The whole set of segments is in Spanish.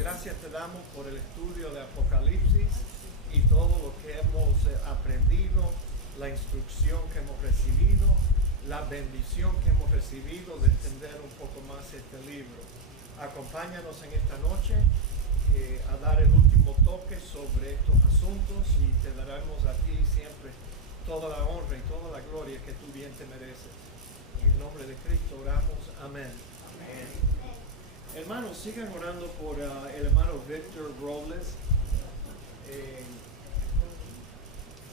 Gracias te damos por el estudio de Apocalipsis y todo lo que hemos aprendido, la instrucción que hemos recibido, la bendición que hemos recibido de entender un poco más este libro. Acompáñanos en esta noche a dar el último toque sobre estos asuntos y te daremos a ti siempre toda la honra y toda la gloria que tú bien te mereces. En el nombre de Cristo oramos. Amén. Amén. Hermanos, sigan orando por el hermano Víctor Robles.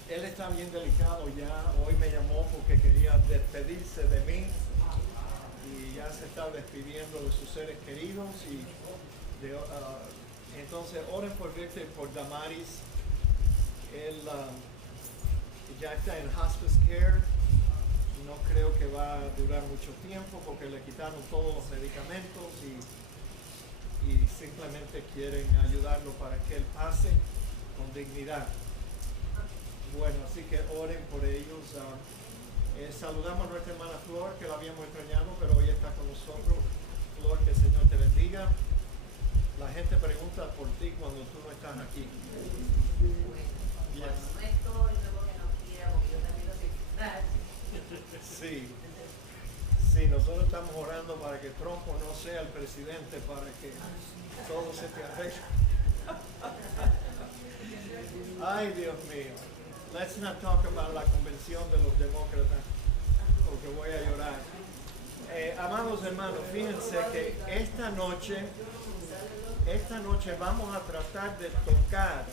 Él está bien delicado ya. Hoy me llamó porque quería despedirse de mí y ya se está despidiendo de sus seres queridos. Entonces, oren por Víctor y por Damaris. Él ya está en hospice care. No creo que va a durar mucho tiempo porque le quitaron todos los medicamentos y simplemente quieren ayudarlo para que él pase con dignidad. Bueno, así que oren por ellos. Saludamos a nuestra hermana Flor, que la habíamos extrañado, pero hoy está con nosotros. Flor, que el Señor te bendiga. La gente pregunta por ti cuando tú no estás aquí. Bueno, no estoy, luego que no quiera, porque yo también lo sé. Sí. Sí, nosotros estamos orando para que Trump no sea el presidente, para que todo se te arregle. Ay, Dios mío. Let's not talk about la convención de los demócratas, porque voy a llorar. Amados hermanos, fíjense que esta noche vamos a tratar de tocar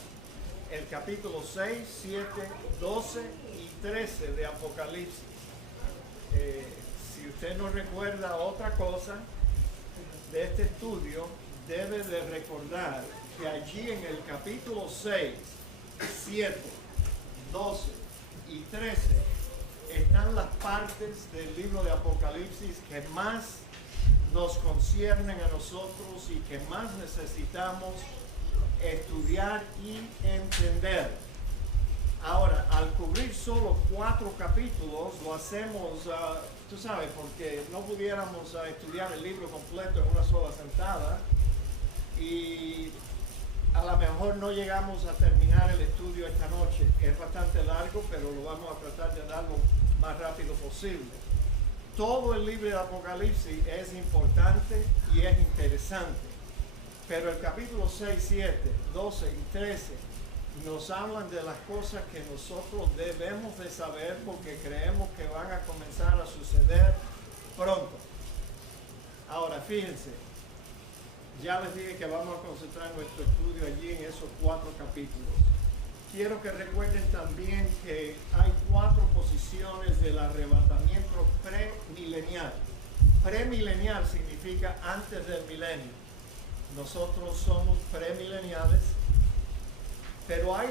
el capítulo 6, 7, 12 y 13 de Apocalipsis. Si usted no recuerda otra cosa de este estudio, debe de recordar que allí en el capítulo 6, 7, 12 y 13 están las partes del libro de Apocalipsis que más nos conciernen a nosotros y que más necesitamos estudiar y entender. Ahora, al cubrir solo 4 capítulos, lo hacemos, tú sabes, porque no pudiéramos estudiar el libro completo en una sola sentada y a lo mejor no llegamos a terminar el estudio esta noche. Es bastante largo, pero lo vamos a tratar de dar lo más rápido posible. Todo el libro de Apocalipsis es importante y es interesante, pero el capítulo 6, 7, 12 y 13 nos hablan de las cosas que nosotros debemos de saber porque creemos que van a comenzar a suceder pronto. Ahora, fíjense, ya les dije que vamos a concentrar nuestro estudio allí en esos 4 capítulos. Quiero que recuerden también que hay 4 posiciones del arrebatamiento premilenial. Premilenial significa antes del milenio. Nosotros somos premileniales. Pero hay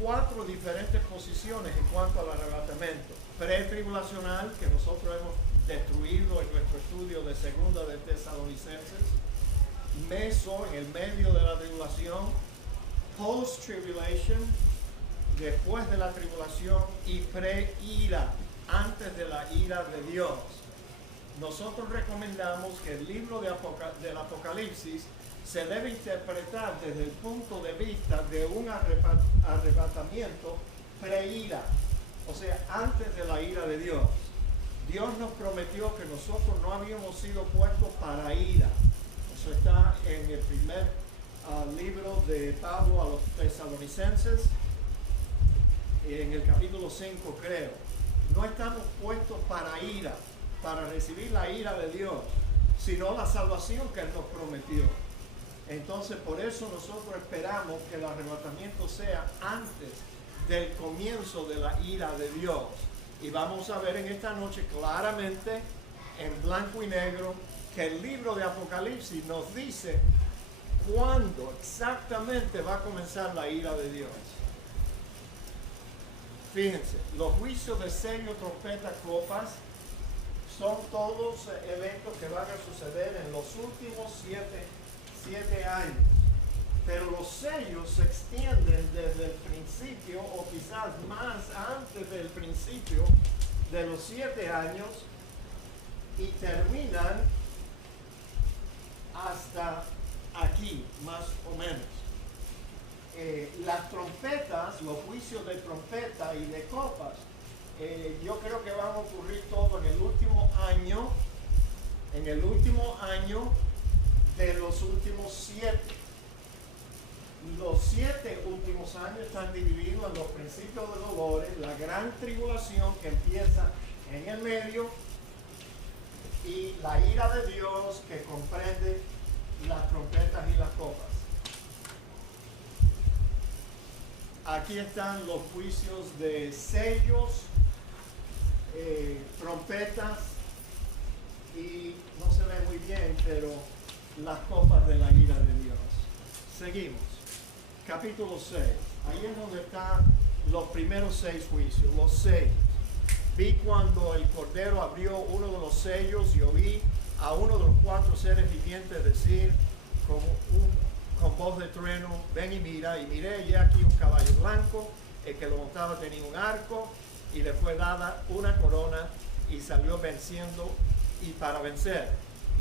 4 diferentes posiciones en cuanto al arrebatamiento. Pretribulacional, que nosotros hemos destruido en nuestro estudio de segunda de Tesalonicenses. Meso, en el medio de la tribulación. Post-tribulation, después de la tribulación. Y pre-ira, antes de la ira de Dios. Nosotros recomendamos que el libro del Apocalipsis se debe interpretar desde el punto de vista de un arrebatamiento pre-ira, o sea, antes de la ira de Dios. Dios nos prometió que nosotros no habíamos sido puestos para ira. Eso está en el primer libro de Pablo a los Tesalonicenses, en el capítulo 5 creo. No estamos puestos para ira, para recibir la ira de Dios, sino la salvación que Él nos prometió. Entonces, por eso nosotros esperamos que el arrebatamiento sea antes del comienzo de la ira de Dios. Y vamos a ver en esta noche claramente, en blanco y negro, que el libro de Apocalipsis nos dice cuándo exactamente va a comenzar la ira de Dios. Fíjense, los juicios de sello, trompeta, copas, son todos eventos que van a suceder en los últimos 7 años. Pero los sellos se extienden desde el principio o quizás más antes del principio de los 7 años y terminan hasta aquí, más o menos. Las trompetas, los juicios de trompeta y de copas, yo creo que van a ocurrir todo en el último año de los últimos 7. Los 7 últimos años están divididos en los principios de dolores, la gran tribulación que empieza en el medio y la ira de Dios que comprende las trompetas y las copas. Aquí están los juicios de sellos, trompetas y no se ve muy bien, pero las copas de la ira de Dios. Seguimos. Capítulo 6. Ahí es donde están los primeros 6 juicios, los sellos. Vi cuando el Cordero abrió uno de los sellos y oí a uno de los 4 seres vivientes decir con voz de trueno, ven y mira. Y miré, y aquí un caballo blanco, el que lo montaba tenía un arco y le fue dada una corona y salió venciendo y para vencer.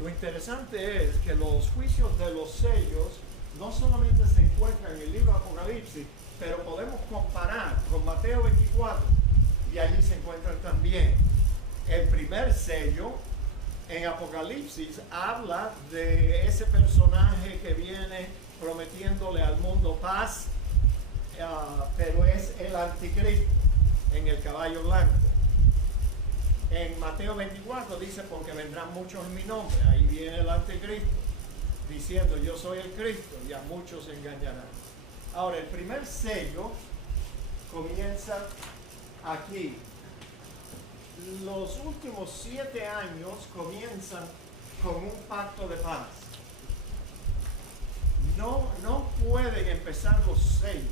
Lo interesante es que los juicios de los sellos no solamente se encuentran en el libro de Apocalipsis, pero podemos comparar con Mateo 24 y allí se encuentran también. El primer sello en Apocalipsis habla de ese personaje que viene prometiéndole al mundo paz, pero es el anticristo en el caballo blanco. En Mateo 24 dice, porque vendrán muchos en mi nombre. Ahí viene el anticristo diciendo, yo soy el Cristo, y a muchos se engañarán. Ahora, el primer sello comienza aquí. Los últimos 7 años comienzan con un pacto de paz. No pueden empezar los sellos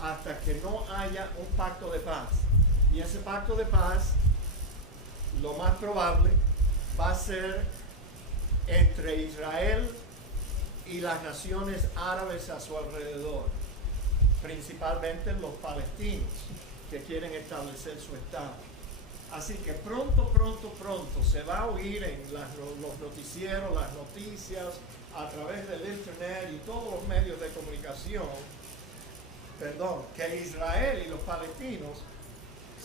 hasta que no haya un pacto de paz. Y ese pacto de paz, lo más probable, va a ser entre Israel y las naciones árabes a su alrededor, principalmente los palestinos que quieren establecer su estado. Así que pronto se va a oír en los noticieros, las noticias, a través del internet y todos los medios de comunicación, que Israel y los palestinos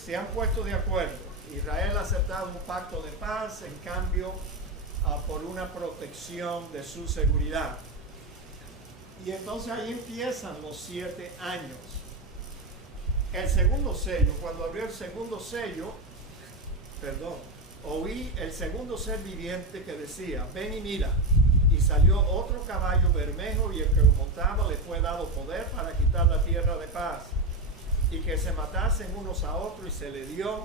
se han puesto de acuerdo. Israel ha aceptado un pacto de paz en cambio por una protección de su seguridad. Y entonces ahí empiezan los 7 años. El segundo sello, cuando abrió el segundo sello, oí el segundo ser viviente que decía, ven y mira. Y salió otro caballo bermejo y el que lo montaba le fue dado poder para quitar la tierra de paz y que se matasen unos a otros y se le dio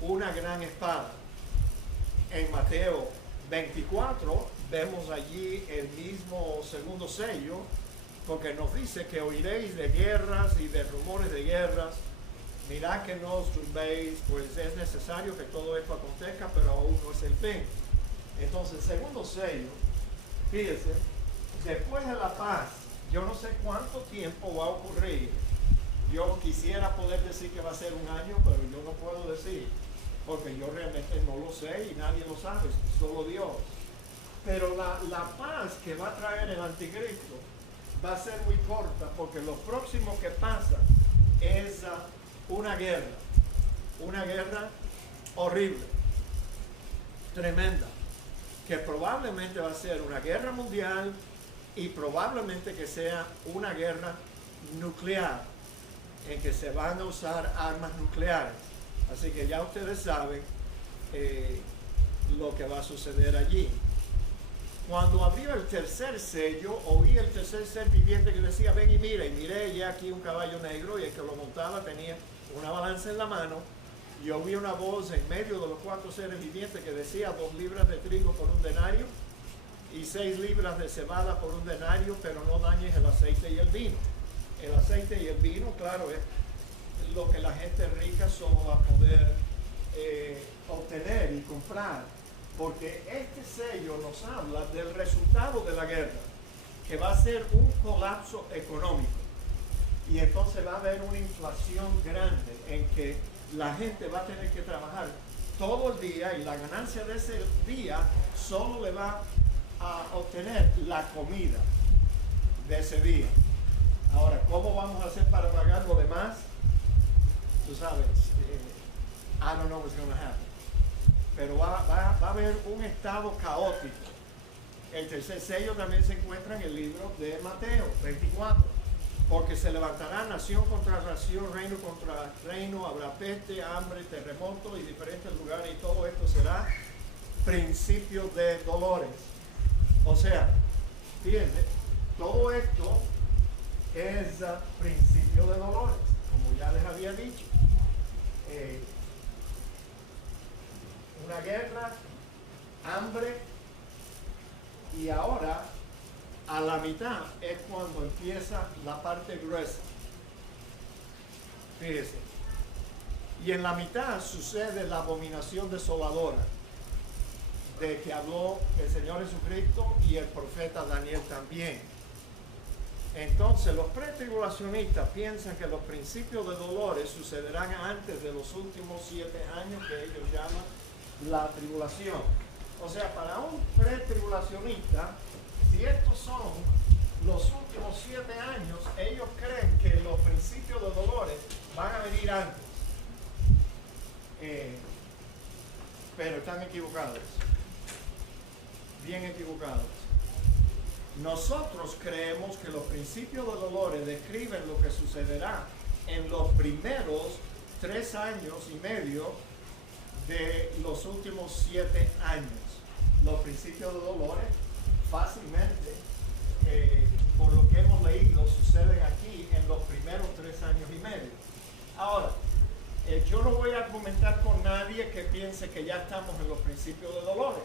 una gran espada. En Mateo 24 vemos allí el mismo segundo sello, porque nos dice que oiréis de guerras y de rumores de guerras. Mirad que no os turbéis, pues es necesario que todo esto acontezca, pero aún no es el fin. Entonces, el segundo sello, fíjense, después de la paz, yo no sé cuánto tiempo va a ocurrir. Yo quisiera poder decir que va a ser un año, pero yo no puedo decir, porque yo realmente no lo sé y nadie lo sabe, solo Dios. Pero la paz que va a traer el anticristo va a ser muy corta, porque lo próximo que pasa es una guerra horrible, tremenda, que probablemente va a ser una guerra mundial y probablemente que sea una guerra nuclear, en que se van a usar armas nucleares. Así que ya ustedes saben lo que va a suceder allí. Cuando abrió el tercer sello, oí el tercer ser viviente que decía, ven y mira, y miré ya aquí un caballo negro y el que lo montaba tenía una balanza en la mano, y oí una voz en medio de los 4 seres vivientes que decía 2 libras de trigo por un denario y 6 libras de cebada por un denario, pero no dañes el aceite y el vino. El aceite y el vino, claro, es lo que la gente rica solo va a poder obtener y comprar, porque este sello nos habla del resultado de la guerra, que va a ser un colapso económico, y entonces va a haber una inflación grande en que la gente va a tener que trabajar todo el día y la ganancia de ese día solo le va a obtener la comida. de ese día. Ahora, ¿cómo vamos a hacer para pagar lo demás? Tú sabes, I don't know what's going to happen. Pero va a haber un estado caótico. El tercer sello también se encuentra en el libro de Mateo 24. Porque se levantará nación contra nación, reino contra reino, habrá peste, hambre, terremoto y diferentes lugares, y todo esto será principio de dolores. O sea, fíjense, todo esto es principio de dolores, como ya les había dicho. Una guerra, hambre, y ahora a la mitad es cuando empieza la parte gruesa. Fíjense. Y en la mitad sucede la abominación desoladora de que habló el Señor Jesucristo y el profeta Daniel también. Entonces los pretribulacionistas piensan que los principios de dolores sucederán antes de los últimos 7 años que ellos llaman la tribulación. O sea, para un pretribulacionista, si estos son los últimos 7 años, ellos creen que los principios de dolores van a venir antes. Pero están equivocados. Bien equivocados. Nosotros creemos que los principios de dolores describen lo que sucederá en los primeros 3 años y medio de los últimos 7 años. Los principios de dolores fácilmente, por lo que hemos leído, suceden aquí en los primeros 3 años y medio. Ahora, yo no voy a argumentar con nadie que piense que ya estamos en los principios de dolores,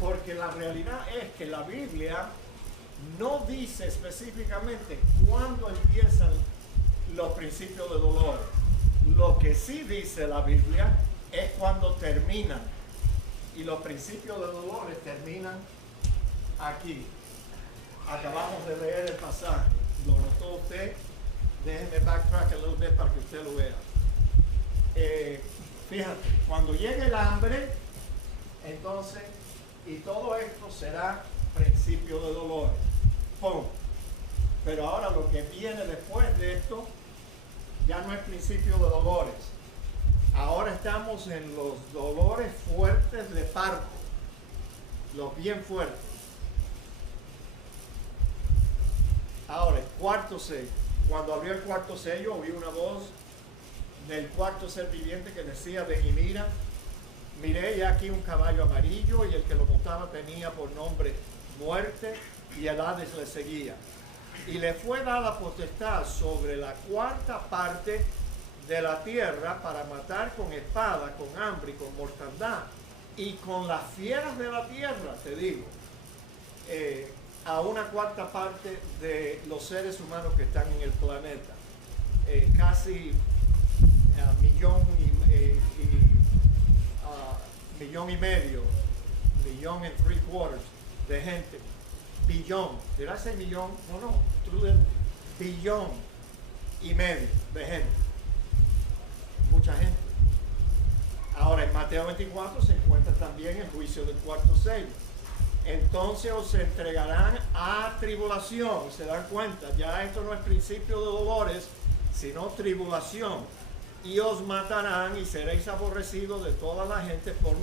porque la realidad es que la Biblia no dice específicamente cuándo empiezan los principios de dolores. Lo que sí dice la Biblia es cuando terminan. Y los principios de dolores terminan aquí. Acabamos de leer el pasaje. ¿Lo notó usted? Déjenme backtrack a little bit para que usted lo vea. Fíjate, cuando llegue el hambre, entonces, y todo esto será principio de dolores. ¡Pum! Pero ahora lo que viene después de esto ya no es principio de dolores. Ahora estamos en los dolores fuertes de parto, los bien fuertes. Ahora, el cuarto sello. Cuando abrió el cuarto sello, oí una voz del cuarto ser viviente que decía: ven y mira, miré ya aquí un caballo amarillo, y el que lo montaba tenía por nombre Muerte, y el Hades le seguía. Y le fue dada potestad sobre la cuarta parte de la tierra para matar con espada, con hambre y con mortandad, y con las fieras de la tierra, te digo, a una cuarta parte de los seres humanos que están en el planeta. Casi millón y medio, millón and 3/4 de gente. Billón, ¿did I say millón? No, billón y medio de gente. Mucha gente. Ahora en Mateo 24 se encuentra también el juicio del cuarto sello. Entonces os entregarán a tribulación. Se dan cuenta, ya esto no es principio de dolores, sino tribulación. Y os matarán y seréis aborrecidos de toda la gente por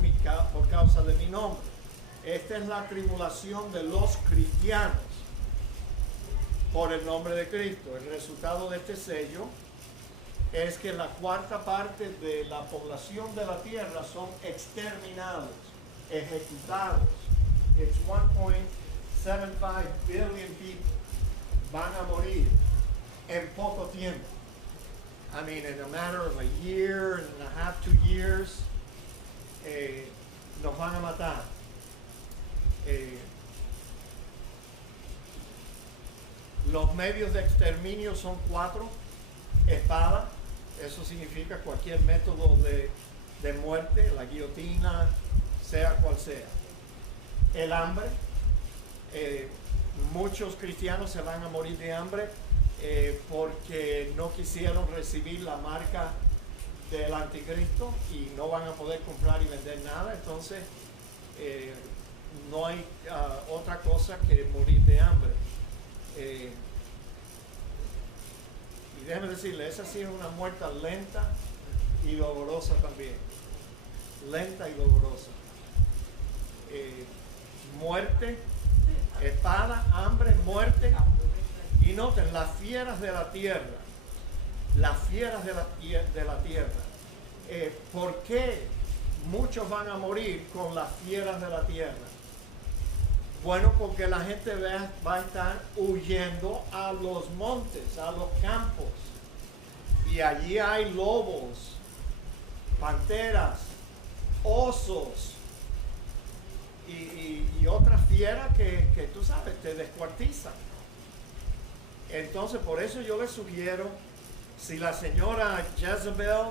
causa de mi nombre. Esta es la tribulación de los cristianos por el nombre de Cristo. El resultado de este sello es que la cuarta parte de la población de la tierra son exterminados, ejecutados. It's 1.75 billion people van a morir en poco tiempo. I mean, in a matter of a year and a half, 2 years, nos van a matar. Los medios de exterminio son 4: espada, eso significa cualquier método de muerte, la guillotina, sea cual sea. El hambre, muchos cristianos se van a morir de hambre porque no quisieron recibir la marca del anticristo y no van a poder comprar y vender nada. Entonces no hay otra cosa que morir de hambre. Y déjeme decirle, esa sí es una muerte lenta y dolorosa también. Lenta y dolorosa. Muerte, espada, hambre, muerte. Y noten, las fieras de la tierra. Las fieras de la tierra. ¿Por qué muchos van a morir con las fieras de la tierra? Bueno, porque la gente va a estar huyendo a los montes, a los campos. Y allí hay lobos, panteras, osos y otras fieras que tú sabes, te descuartizan. Entonces, por eso yo les sugiero, si la señora Jezebel,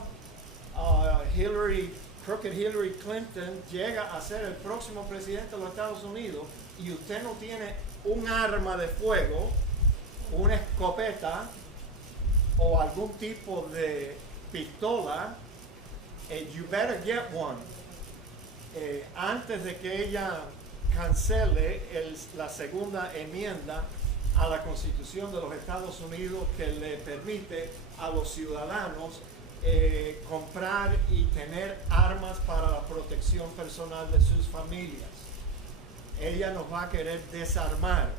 Crooked Hillary Clinton llega a ser el próximo presidente de los Estados Unidos y usted no tiene un arma de fuego, una escopeta o algún tipo de pistola, you better get one. Antes de que ella cancele la segunda enmienda a la Constitución de los Estados Unidos que le permite a los ciudadanos comprar y tener armas para la protección personal de sus familias. Ella nos va a querer desarmar.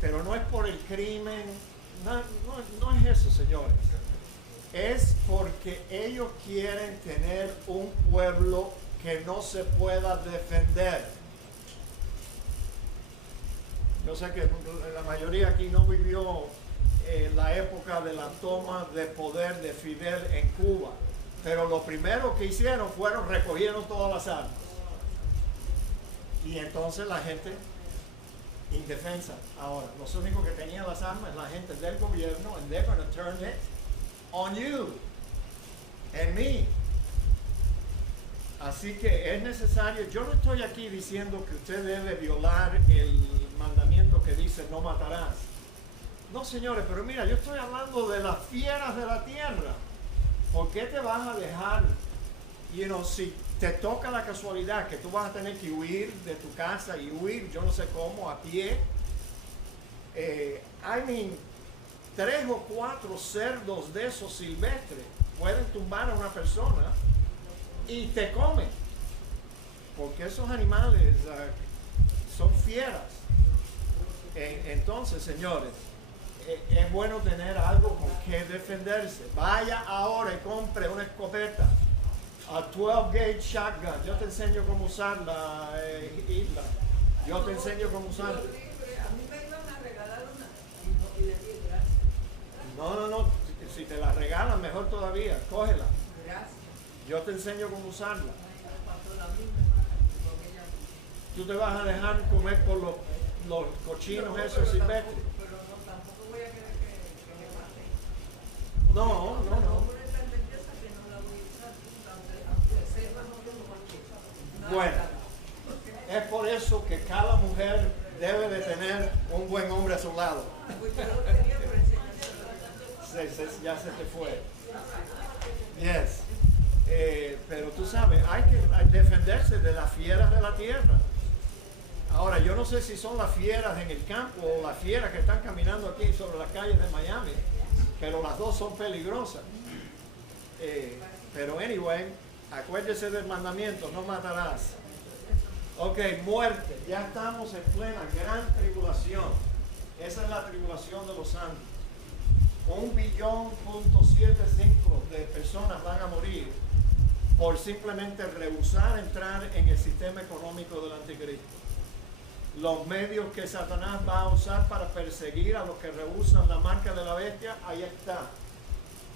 Pero no es por el crimen, no es eso, señores. Es porque ellos quieren tener un pueblo que no se pueda defender. Yo sé que la mayoría aquí no vivió la época de la toma de poder de Fidel en Cuba, pero lo primero que hicieron fueron recogieron todas las armas. Y entonces la gente indefensa. Ahora, los únicos que tenían las armas es la gente del gobierno, and they're going to turn it on you and me. Así que es necesario, yo no estoy aquí diciendo que usted debe violar el mandamiento que dice no matarás. No, señores, pero mira, yo estoy hablando de las fieras de la tierra. ¿Por qué te vas a dejar? Si te toca la casualidad que tú vas a tener que huir de tu casa y huir, yo no sé cómo, a pie. 3 o 4 cerdos de esos silvestres pueden tumbar a una persona y te comen. Porque esos animales son fieras. Entonces, señores, es bueno tener algo con que defenderse. Vaya ahora y compre una escopeta, a 12 gauge shotgun. Yo te enseño cómo usarla, Isla. Yo te enseño cómo usarla. A mí me iban a regalar una y le dije gracias. No. Si te la regalan, mejor todavía. Cógela. Gracias. Yo te enseño cómo usarla. Pasó la misma, porque ella... Tú te vas a dejar comer por los cochinos esos silvestres. Pero tampoco voy a querer que me maten. No. Bueno, es por eso que cada mujer debe de tener un buen hombre a su lado. Ya se te fue. Yes. Pero tú sabes, hay que defenderse de las fieras de la tierra. Ahora, yo no sé si son las fieras en el campo o las fieras que están caminando aquí sobre las calles de Miami, pero las dos son peligrosas. Pero anyway, acuérdese del mandamiento, no matarás. Ok, muerte. Ya estamos en plena gran tribulación. Esa es la tribulación de los santos. 1,75 billones de personas van a morir por simplemente rehusar entrar en el sistema económico del anticristo. Los medios que Satanás va a usar para perseguir a los que rehusan la marca de la bestia, ahí está.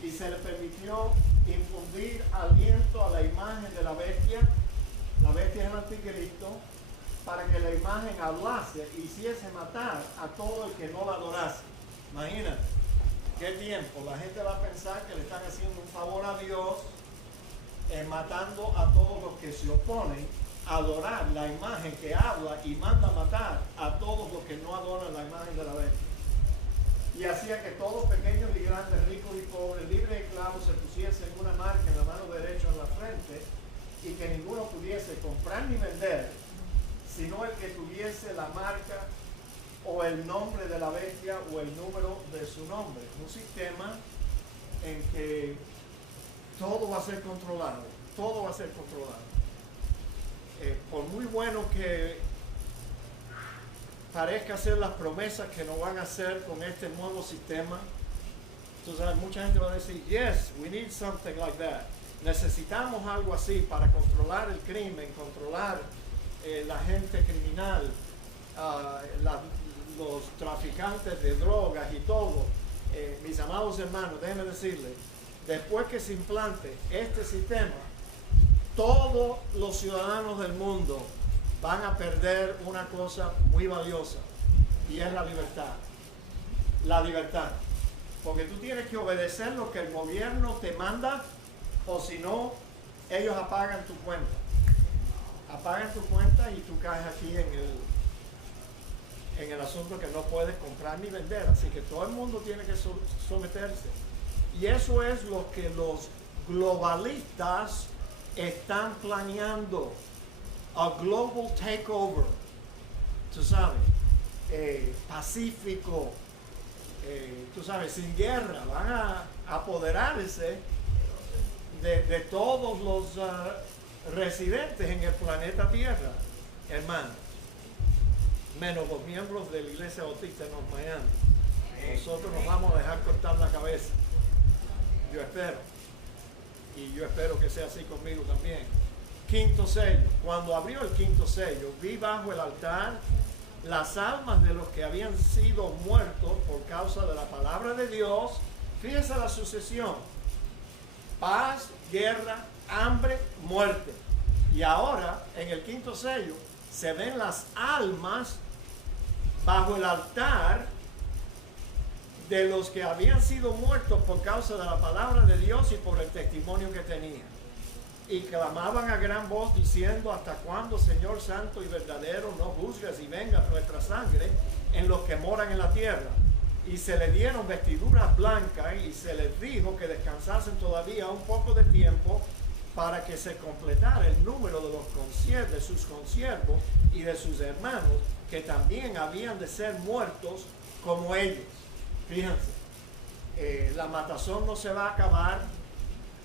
Y se le permitió infundir aliento a la imagen de la bestia es el anticristo, para que la imagen hablase, hiciese matar a todo el que no la adorase. Imagínate, qué tiempo. La gente va a pensar que le están haciendo un favor a Dios, matando a todos los que se oponen a adorar la imagen que habla y manda matar a todos los que no adoran la imagen de la bestia. Y hacía que todos, pequeños y grandes, ricos y pobres, libres y esclavos, se pusiesen una marca en la mano derecha en la frente, y que ninguno pudiese comprar ni vender, sino el que tuviese la marca o el nombre de la bestia o el número de su nombre. Un sistema en que todo va a ser controlado, todo va a ser controlado. Por muy bueno que parezca ser las promesas que nos van a hacer con este nuevo sistema, entonces mucha gente va a decir, yes, we need something like that. Necesitamos algo así para controlar el crimen, controlar la gente criminal, los traficantes de drogas y todo. Mis amados hermanos, déjenme decirles, después que se implante este sistema, todos los ciudadanos del mundo van a perder una cosa muy valiosa, y es la libertad. La libertad. Porque tú tienes que obedecer lo que el gobierno te manda, o si no, ellos apagan tu cuenta. Apagan tu cuenta y tú caes aquí en el asunto que no puedes comprar ni vender. Así que todo el mundo tiene que someterse. Y eso es lo que los globalistas están planeando. A global takeover, tú sabes, pacífico, tú sabes, sin guerra. Van a apoderarse de todos los residentes en el planeta Tierra, hermanos, menos los miembros de la Iglesia Bautista en North Miami. Nosotros nos vamos a dejar cortar la cabeza, yo espero, y yo espero que sea así conmigo también. Quinto sello. Cuando abrió el quinto sello, vi bajo el altar las almas de los que habían sido muertos por causa de la palabra de Dios. Fíjense la sucesión: paz, guerra, hambre, muerte. Y ahora, en el quinto sello, se ven las almas bajo el altar de los que habían sido muertos por causa de la palabra de Dios y por el testimonio que tenían. Y clamaban a gran voz diciendo: ¿hasta cuándo, Señor santo y verdadero, no juzgas y vengas nuestra sangre en los que moran en la tierra? Y se le dieron vestiduras blancas y se les dijo que descansasen todavía un poco de tiempo para que se completara el número de sus consiervos y de sus hermanos, que también habían de ser muertos como ellos. Fíjense, la matazón no se va a acabar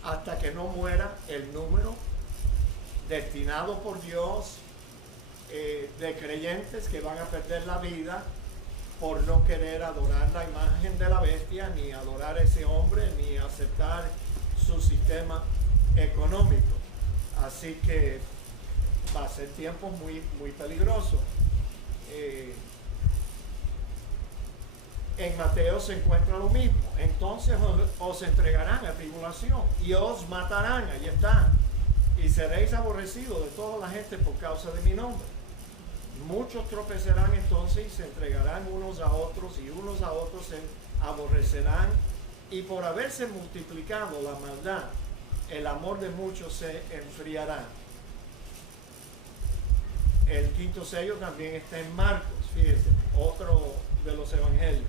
hasta que no muera el número destinado por Dios de creyentes que van a perder la vida por no querer adorar la imagen de la bestia, ni adorar a ese hombre, ni aceptar su sistema económico. Así que va a ser tiempo muy, muy peligroso. En Mateo se encuentra lo mismo. Entonces os entregarán a tribulación y os matarán, ahí está, y seréis aborrecidos de toda la gente por causa de mi nombre. Muchos tropezarán entonces y se entregarán unos a otros, y unos a otros se aborrecerán, y por haberse multiplicado la maldad, el amor de muchos se enfriará. El quinto sello también está en Marcos, fíjense, otro de los evangelios.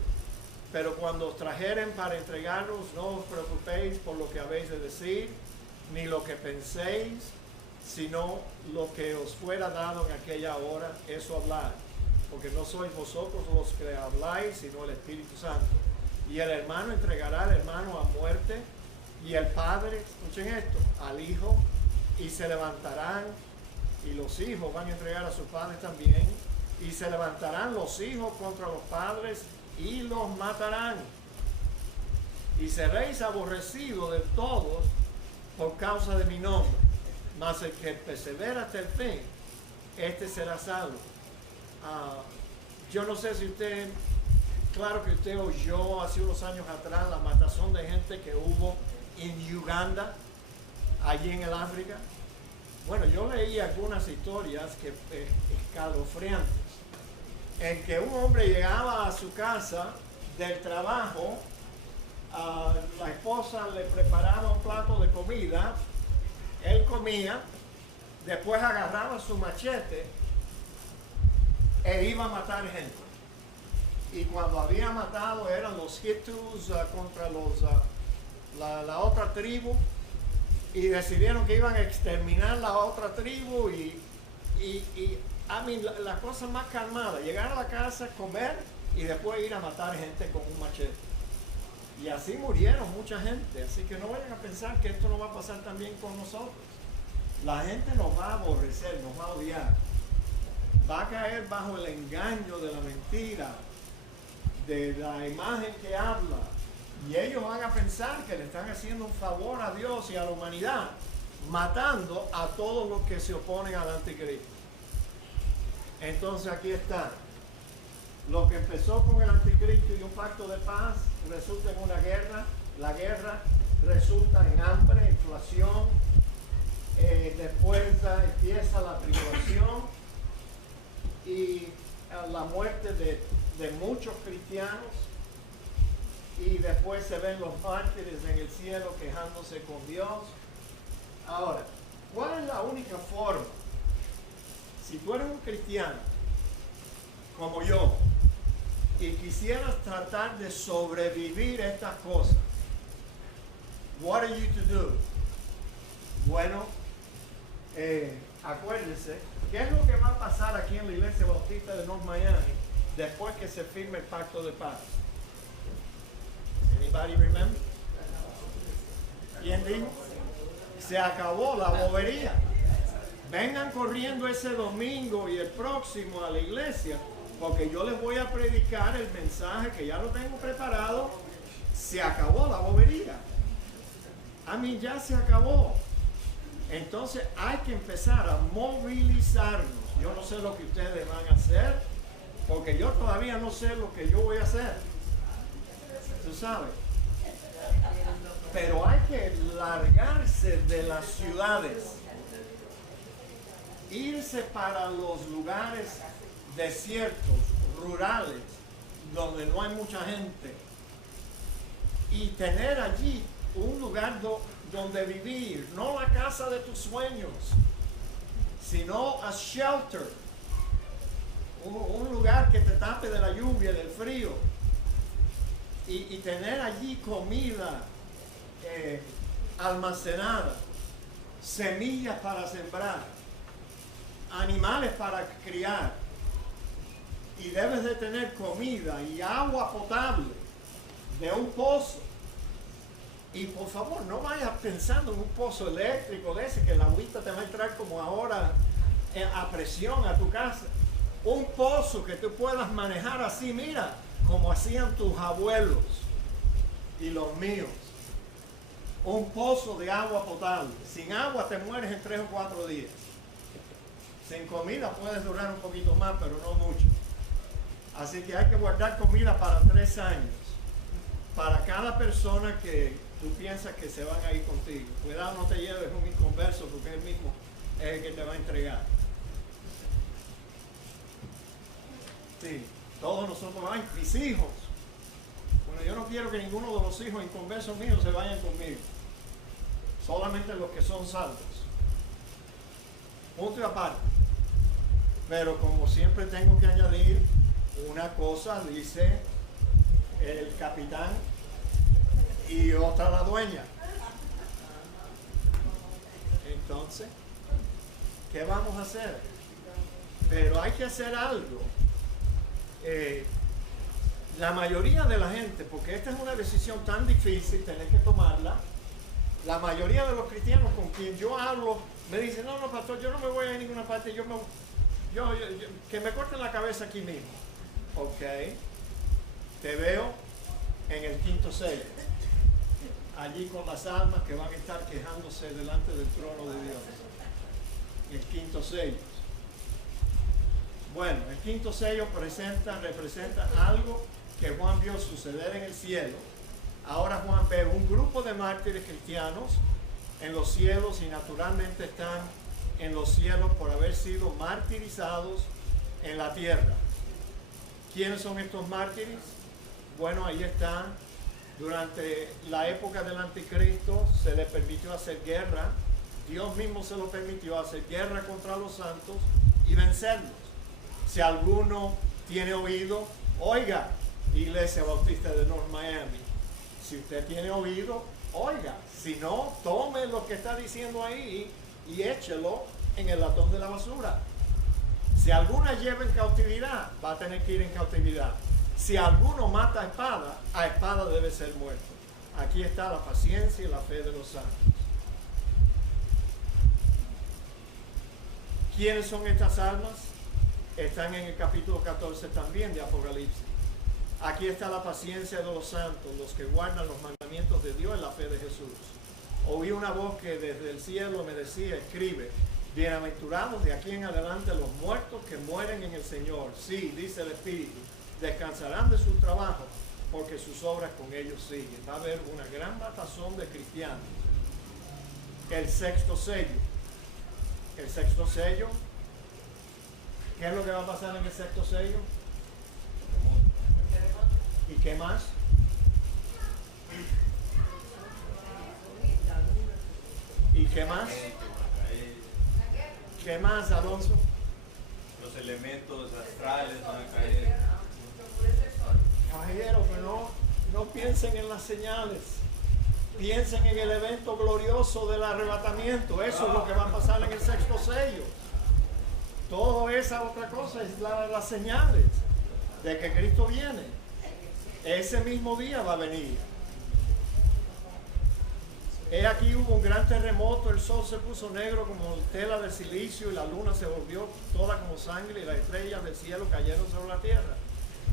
Pero cuando os trajeren para entregaros, no os preocupéis por lo que habéis de decir, ni lo que penséis, sino lo que os fuera dado en aquella hora, eso hablad. Porque no sois vosotros los que habláis, sino el Espíritu Santo. Y el hermano entregará al hermano a muerte, y el padre, escuchen esto, al hijo, y se levantarán, y los hijos van a entregar a sus padres también, y se levantarán los hijos contra los padres, y los matarán. Y seréis aborrecidos de todos por causa de mi nombre. Mas el que persevera hasta el fin, este será salvo. Yo no sé si usted, claro que usted oyó hace unos años atrás la matazón de gente que hubo en Uganda, allí en el África. Bueno, yo leí algunas historias que escalofriantes, en que un hombre llegaba a su casa del trabajo, la esposa le preparaba un plato de comida, él comía, después agarraba su machete e iba a matar gente. Y cuando había matado eran los Hutus contra la otra tribu, y decidieron que iban a exterminar la otra tribu, y a mí la cosa más calmada, llegar a la casa, comer y después ir a matar gente con un machete. Y así murieron mucha gente, así que no vayan a pensar que esto no va a pasar también con nosotros. La gente nos va a aborrecer, nos va a odiar, va a caer bajo el engaño de la mentira, de la imagen que habla, y ellos van a pensar que le están haciendo un favor a Dios y a la humanidad, matando a todos los que se oponen al anticristo. Entonces aquí está. Lo que empezó con el anticristo y un pacto de paz resulta en una guerra. La guerra resulta en hambre, inflación. Después empieza la tribulación y la muerte de muchos cristianos. Y después se ven los mártires en el cielo quejándose con Dios. Ahora, ¿cuál es la única forma? Si tú eres un cristiano, como yo, y quisieras tratar de sobrevivir estas cosas, what are you to do? Bueno, acuérdense, ¿qué es lo que va a pasar aquí en la Iglesia Bautista de North Miami después que se firme el pacto de paz? Anybody remember? ¿Quién dijo? Se acabó la bobería. Vengan corriendo ese domingo y el próximo a la iglesia, porque yo les voy a predicar el mensaje que ya lo tengo preparado. Se acabó la bobería. A mí ya se acabó. Entonces hay que empezar a movilizarnos. Yo no sé lo que ustedes van a hacer, porque yo todavía no sé lo que yo voy a hacer. Tú sabes. Pero hay que largarse de las ciudades, irse para los lugares desiertos, rurales, donde no hay mucha gente, y tener allí un lugar donde vivir, no la casa de tus sueños, sino a shelter, un lugar que te tape de la lluvia, del frío, y tener allí comida almacenada, semillas para sembrar, animales para criar, y debes de tener comida y agua potable de un pozo. Y por favor, no vayas pensando en un pozo eléctrico de ese que la agüita te va a entrar como ahora a presión a tu casa. Un pozo que tú puedas manejar así, mira, como hacían tus abuelos y los míos. Un pozo de agua potable. Sin agua te mueres en 3 o 4 días. Sin comida puedes durar un poquito más, pero no mucho. Así que hay que guardar comida para 3 años. Para cada persona que tú piensas que se van a ir contigo. Cuidado, no te lleves un inconverso, porque él mismo es el que te va a entregar. Sí, todos nosotros, ay, mis hijos. Bueno, yo no quiero que ninguno de los hijos inconversos míos se vayan conmigo. Solamente los que son salvos. Punto y aparte. Pero como siempre tengo que añadir una cosa, dice el capitán, y otra la dueña. Entonces, ¿qué vamos a hacer? Pero hay que hacer algo. La mayoría de la gente, porque esta es una decisión tan difícil tener que tomarla, la mayoría de los cristianos con quien yo hablo me dicen, no, pastor, yo no me voy a ninguna parte, que me corten la cabeza aquí mismo. Ok, te veo en el 5º sello, allí con las almas que van a estar quejándose delante del trono de Dios. El 5º sello. Bueno, el 5º sello representa algo que Juan vio suceder en el cielo. Ahora Juan ve un grupo de mártires cristianos en los cielos, y naturalmente están en los cielos por haber sido martirizados en la tierra. ¿Quiénes son estos mártires? Bueno, ahí están. Durante la época del anticristo se le permitió hacer guerra. Dios mismo se lo permitió hacer guerra contra los santos y vencerlos. Si alguno tiene oído, oiga, Iglesia Bautista de North Miami. Si usted tiene oído, oiga. Si no, tome lo que está diciendo ahí y échelo en el latón de la basura. Si alguna lleva en cautividad, va a tener que ir en cautividad. Si alguno mata a espada debe ser muerto. Aquí está la paciencia y la fe de los santos. ¿Quiénes son estas almas? Están en el capítulo 14 también de Apocalipsis. Aquí está la paciencia de los santos, los que guardan los mandamientos de Dios en la fe de Jesús. Oí una voz que desde el cielo me decía, escribe, bienaventurados de aquí en adelante los muertos que mueren en el Señor. Sí, dice el Espíritu, descansarán de su trabajo, porque sus obras con ellos siguen. Va a haber una gran batazón de cristianos. El sexto sello. El sexto sello. ¿Qué es lo que va a pasar en el sexto sello? ¿Y qué más? ¿Y qué más? ¿Qué más, Alonso? Los elementos astrales van a caer. Caballero, pero no piensen en las señales. Piensen en el evento glorioso del arrebatamiento. Eso es lo que va a pasar en el sexto sello. Toda esa otra cosa es las señales de que Cristo viene. Ese mismo día va a venir. Aquí hubo un gran terremoto, el sol se puso negro como tela de silicio y la luna se volvió toda como sangre y las estrellas del cielo cayeron sobre la tierra.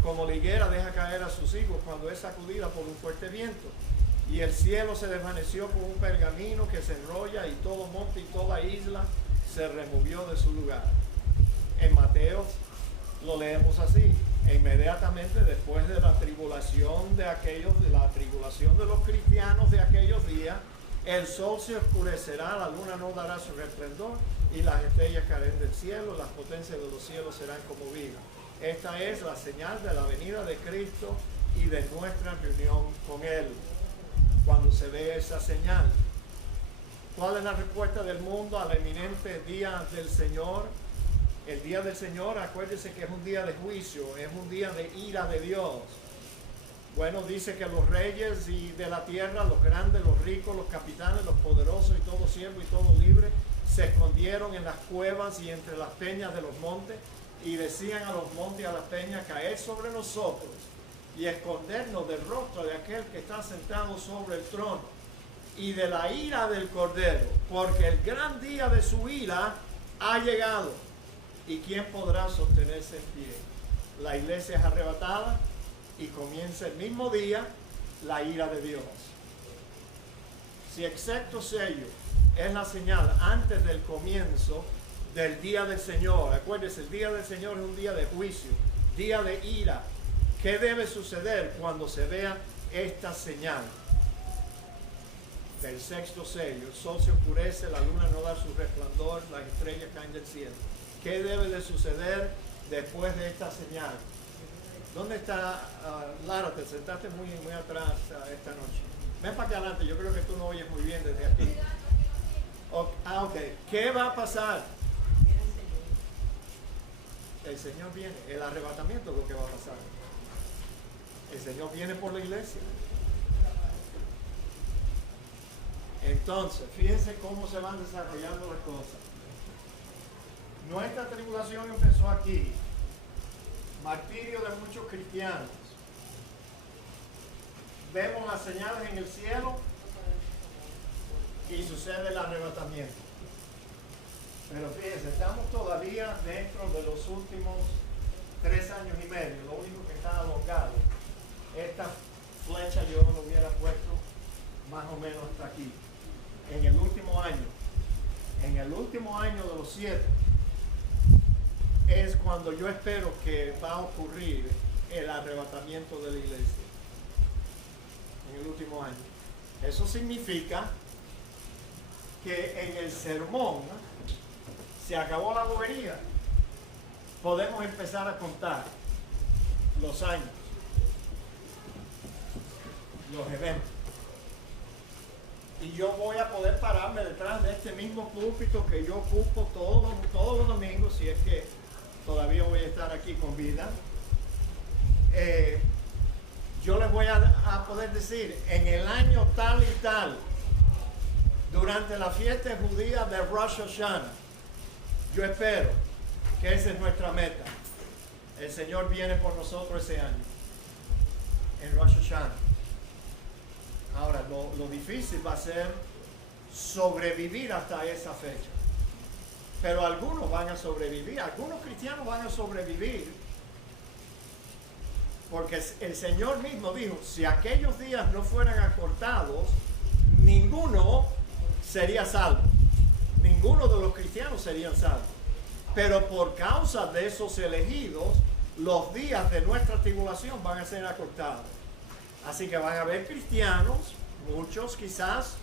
Como la higuera deja caer a sus higos cuando es sacudida por un fuerte viento. Y el cielo se desvaneció como un pergamino que se enrolla y todo monte y toda isla se removió de su lugar. En Mateo lo leemos así. E inmediatamente después de la tribulación de los cristianos de aquellos días, el sol se oscurecerá, la luna no dará su resplandor y las estrellas caerán del cielo, las potencias de los cielos serán conmovidas. Esta es la señal de la venida de Cristo y de nuestra reunión con Él. Cuando se ve esa señal, ¿cuál es la respuesta del mundo al eminente día del Señor? El día del Señor, acuérdense que es un día de juicio, es un día de ira de Dios. Bueno, dice que los reyes y de la tierra, los grandes, los ricos, los capitanes, los poderosos y todo siervo y todo libre, se escondieron en las cuevas y entre las peñas de los montes y decían a los montes y a las peñas, caed sobre nosotros y escondernos del rostro de aquel que está sentado sobre el trono y de la ira del Cordero, porque el gran día de su ira ha llegado. ¿Y quién podrá sostenerse en pie? La iglesia es arrebatada y comienza el mismo día la ira de Dios. Si el sexto sello es la señal antes del comienzo del día del Señor, acuérdense, el día del Señor es un día de juicio, día de ira. ¿Qué debe suceder cuando se vea esta señal del sexto sello? El sol se oscurece, la luna no da su resplandor, las estrellas caen del cielo. ¿Qué debe de suceder después de esta señal? ¿Dónde está Lara? Te sentaste muy atrás esta noche. Ven para acá adelante, yo creo que tú no oyes muy bien desde aquí. Ok. ¿Qué va a pasar? El Señor viene. El arrebatamiento es lo que va a pasar. El Señor viene por la iglesia. Entonces, fíjense cómo se van desarrollando las cosas. Nuestra tribulación empezó aquí. Martirio de muchos cristianos. Vemos las señales en el cielo y sucede el arrebatamiento. Pero fíjense, estamos todavía dentro de los últimos 3 años y medio. Lo único que está alongado. Esta flecha yo lo hubiera puesto más o menos hasta aquí. En el último año. En el último año de los 7. Es cuando yo espero que va a ocurrir el arrebatamiento de la iglesia. En el último año. Eso significa que en el sermón se acabó la bobería. Podemos empezar a contar los años, los eventos. Y yo voy a poder pararme detrás de este mismo púlpito que yo ocupo todos los domingos, si es que todavía voy a estar aquí con vida. Yo les voy a poder decir, en el año tal y tal, durante la fiesta judía de Rosh Hashanah, yo espero que esa es nuestra meta. El Señor viene por nosotros ese año, en Rosh Hashanah. Ahora, lo difícil va a ser sobrevivir hasta esa fecha. Pero algunos van a sobrevivir, algunos cristianos van a sobrevivir, porque el Señor mismo dijo, si aquellos días no fueran acortados, ninguno sería salvo. Ninguno de los cristianos serían salvos. Pero por causa de esos elegidos, los días de nuestra tribulación van a ser acortados. Así que van a haber cristianos, muchos quizás,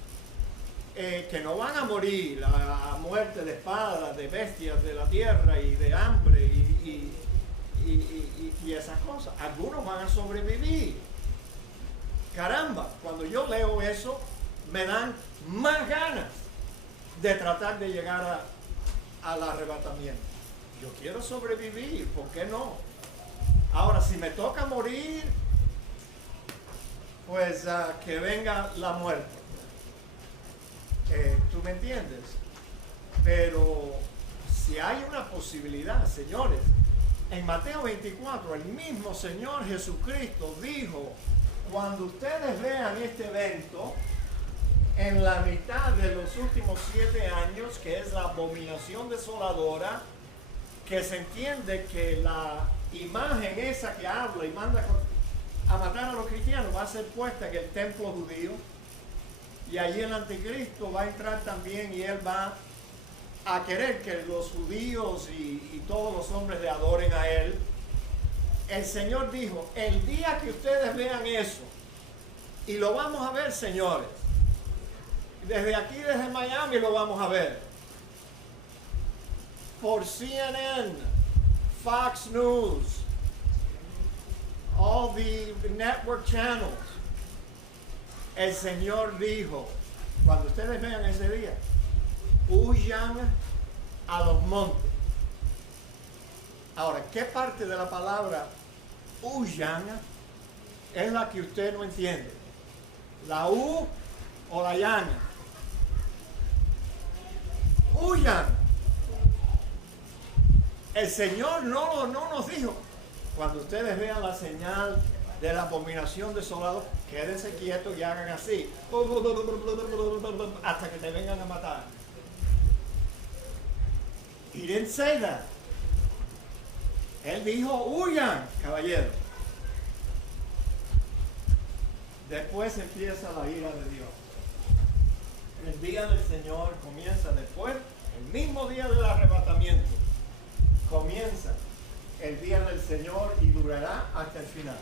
que no van a morir a muerte de espada, de bestias de la tierra y de hambre y esas cosas. Algunos van a sobrevivir. Caramba, cuando yo leo eso, me dan más ganas de tratar de llegar al arrebatamiento. Yo quiero sobrevivir, ¿por qué no? Ahora, si me toca morir, pues que venga la muerte. ¿Tú me entiendes? Pero si hay una posibilidad, señores, en Mateo 24, el mismo Señor Jesucristo dijo, cuando ustedes vean este evento, en la mitad de los últimos 7 años, que es la abominación desoladora, que se entiende que la imagen esa que habla y manda a matar a los cristianos va a ser puesta en el templo judío, y allí el anticristo va a entrar también y él va a querer que los judíos y todos los hombres le adoren a él. El Señor dijo, el día que ustedes vean eso, y lo vamos a ver, señores, desde aquí, desde Miami lo vamos a ver, por CNN, Fox News, all the network channels. El Señor dijo, cuando ustedes vean ese día, huyan a los montes. Ahora, ¿qué parte de la palabra huyan es la que usted no entiende? ¿La U o la llana? Huyan. El Señor no nos dijo, cuando ustedes vean la señal de la abominación desoladora, quédense quietos y hagan así hasta que te vengan a matar. He didn't say that. Él dijo, huyan, caballero. Después empieza la ira de Dios. El día del Señor comienza después, el mismo día del arrebatamiento. Comienza el día del Señor y durará hasta el final.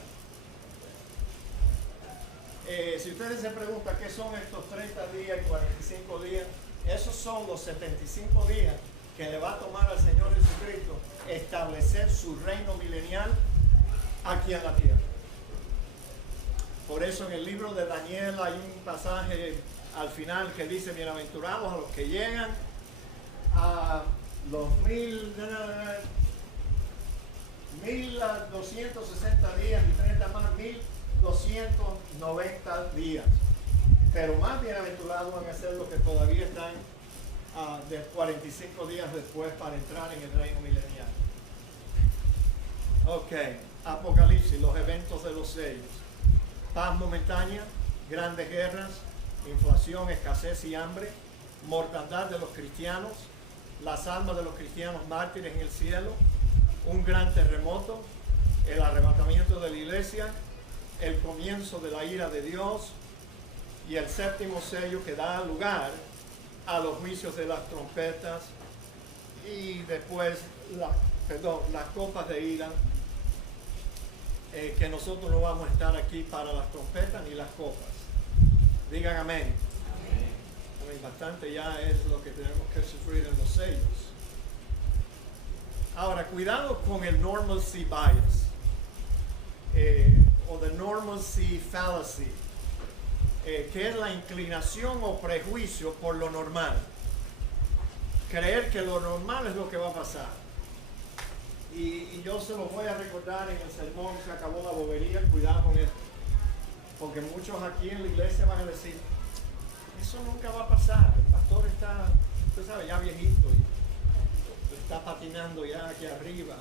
Si ustedes se preguntan qué son estos 30 días y 45 días, esos son los 75 días que le va a tomar al Señor Jesucristo establecer su reino milenial aquí en la tierra. Por eso en el libro de Daniel hay un pasaje al final que dice, bienaventurados a los que llegan a los 1260 días y 30 más, 1290 días. Pero más bienaventurados van a ser los que todavía están de 45 días después para entrar en el reino milenial. Ok, Apocalipsis, los eventos de los sellos. Paz momentánea, grandes guerras, inflación, escasez y hambre, mortandad de los cristianos, las almas de los cristianos mártires en el cielo, un gran terremoto, el arrebatamiento de la iglesia, el comienzo de la ira de Dios y el séptimo sello que da lugar a los juicios de las trompetas y después las copas de ira, que nosotros no vamos a estar aquí para las trompetas ni las copas. Digan amén. Amén. Bastante ya es lo que tenemos que sufrir en los sellos. Ahora, cuidado con el normalcy bias, o the normalcy fallacy, que es la inclinación o prejuicio por lo normal. Creer que lo normal es lo que va a pasar. Y yo se los voy a recordar en el sermón, se acabó la bobería, cuidado con esto. Porque muchos aquí en la iglesia van a decir, eso nunca va a pasar, el pastor está, usted sabe, ya viejito, y está patinando ya aquí arriba,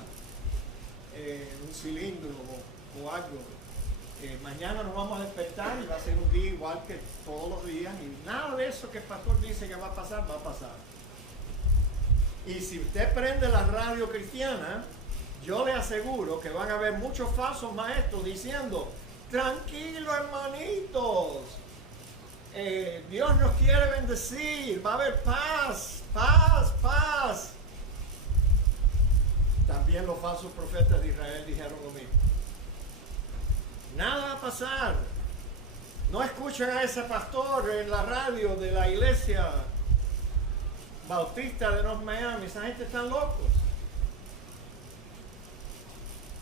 un cilindro o algo. Mañana nos vamos a despertar y va a ser un día igual que todos los días, y nada de eso que el pastor dice que va a pasar, va a pasar. Y si usted prende la radio cristiana, yo le aseguro que van a haber muchos falsos maestros diciendo: tranquilo, hermanitos, Dios nos quiere bendecir, va a haber paz, paz, paz. También los falsos profetas de Israel dijeron lo mismo. Nada va a pasar. No escuchen a ese pastor en la radio de la iglesia bautista de North Miami. Esa gente está locos.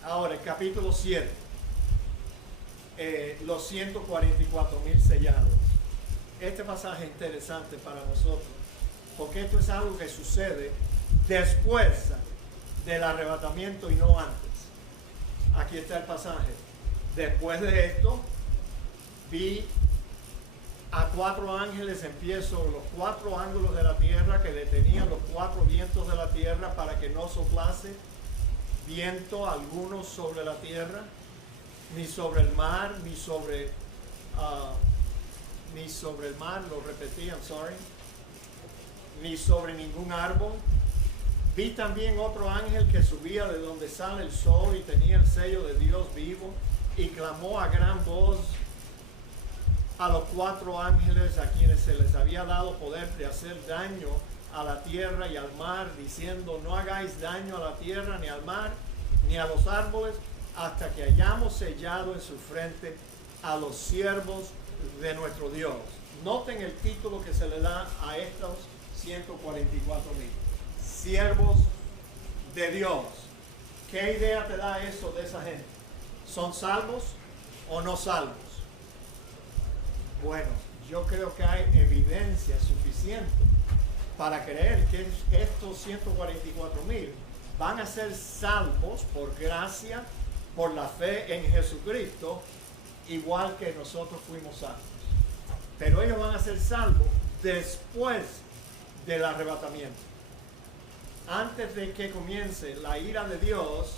Ahora, el capítulo 7. Los 144,000 sellados. Este pasaje es interesante para nosotros, porque esto es algo que sucede después del arrebatamiento y no antes. Aquí está el pasaje. Después de esto, vi a 4 ángeles en pie sobre los 4 ángulos de la tierra, que detenían los 4 vientos de la tierra para que no soplase viento alguno sobre la tierra, ni sobre el mar, ni sobre el mar, lo repetí, ni sobre ningún árbol. Vi también otro ángel que subía de donde sale el sol y tenía el sello de Dios vivo, y clamó a gran voz a los 4 ángeles a quienes se les había dado poder de hacer daño a la tierra y al mar, diciendo: no hagáis daño a la tierra, ni al mar, ni a los árboles, hasta que hayamos sellado en su frente a los siervos de nuestro Dios. Noten el título que se le da a estos 144,000. Siervos de Dios. ¿Qué idea te da eso de esa gente? ¿Son salvos o no salvos? Bueno, yo creo que hay evidencia suficiente para creer que estos 144,000 van a ser salvos por gracia, por la fe en Jesucristo, igual que nosotros fuimos salvos. Pero ellos van a ser salvos después del arrebatamiento. Antes de que comience la ira de Dios,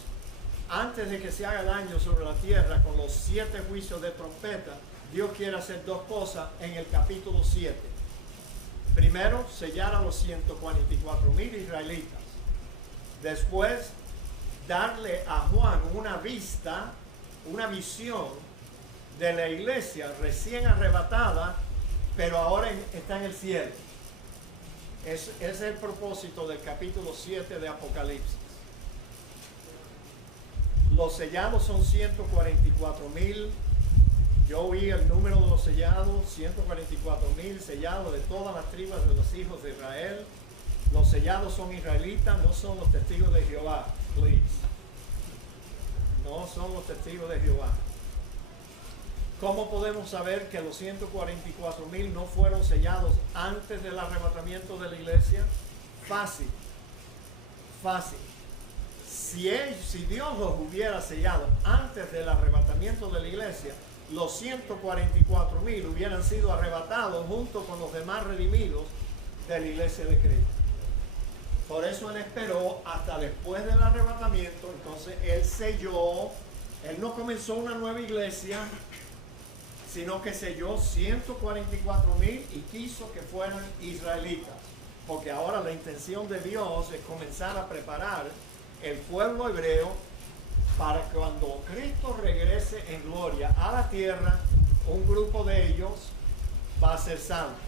antes de que se haga daño sobre la tierra con los 7 juicios de trompeta, Dios quiere hacer 2 cosas en el capítulo 7. Primero, sellar a los 144,000 israelitas. Después, darle a Juan una visión de la iglesia recién arrebatada, pero ahora está en el cielo. Ese es el propósito del capítulo 7 de Apocalipsis. Los sellados son 144,000. Yo oí el número de los sellados, 144,000 sellados de todas las tribus de los hijos de Israel. Los sellados son israelitas, no son los testigos de Jehová. Please. No son los testigos de Jehová. ¿Cómo podemos saber que los 144,000 no fueron sellados antes del arrebatamiento de la iglesia? Fácil. Fácil. Si Dios los hubiera sellado antes del arrebatamiento de la iglesia, los 144,000 hubieran sido arrebatados junto con los demás redimidos de la iglesia de Cristo. Por eso Él esperó hasta después del arrebatamiento. Entonces Él selló. Él no comenzó una nueva iglesia, sino que selló 144,000 y quiso que fueran israelitas. Porque ahora la intención de Dios es comenzar a preparar el pueblo hebreo para que cuando Cristo regrese en gloria a la tierra, un grupo de ellos va a ser salvos.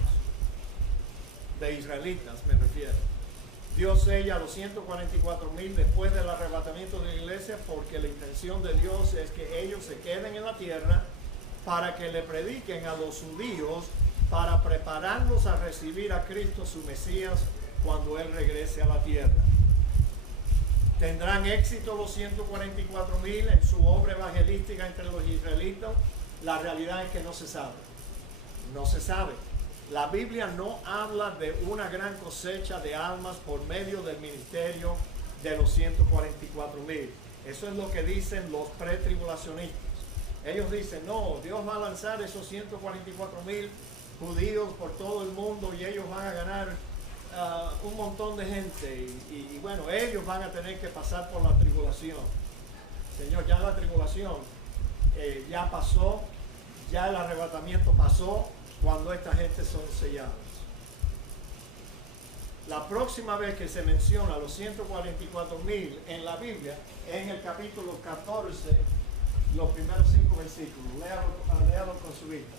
De israelitas me refiero. Dios sella a los 144,000 después del arrebatamiento de la iglesia, porque la intención de Dios es que ellos se queden en la tierra para que le prediquen a los judíos, para prepararlos a recibir a Cristo su Mesías cuando Él regrese a la tierra. ¿Tendrán éxito los 144,000 en su obra evangelística entre los israelitas? La realidad es que no se sabe. No se sabe. La Biblia no habla de una gran cosecha de almas por medio del ministerio de los 144,000. Eso es lo que dicen los pretribulacionistas. Ellos dicen: no, Dios va a lanzar esos 144,000 judíos por todo el mundo y ellos van a ganar un montón de gente y bueno, ellos van a tener que pasar por la tribulación. Señor, ya la tribulación ya pasó, ya el arrebatamiento pasó cuando esta gente son sellados. La próxima vez que se menciona los 144,000 en la Biblia, en el capítulo 14, los primeros 5 versículos. Léalo con su vista.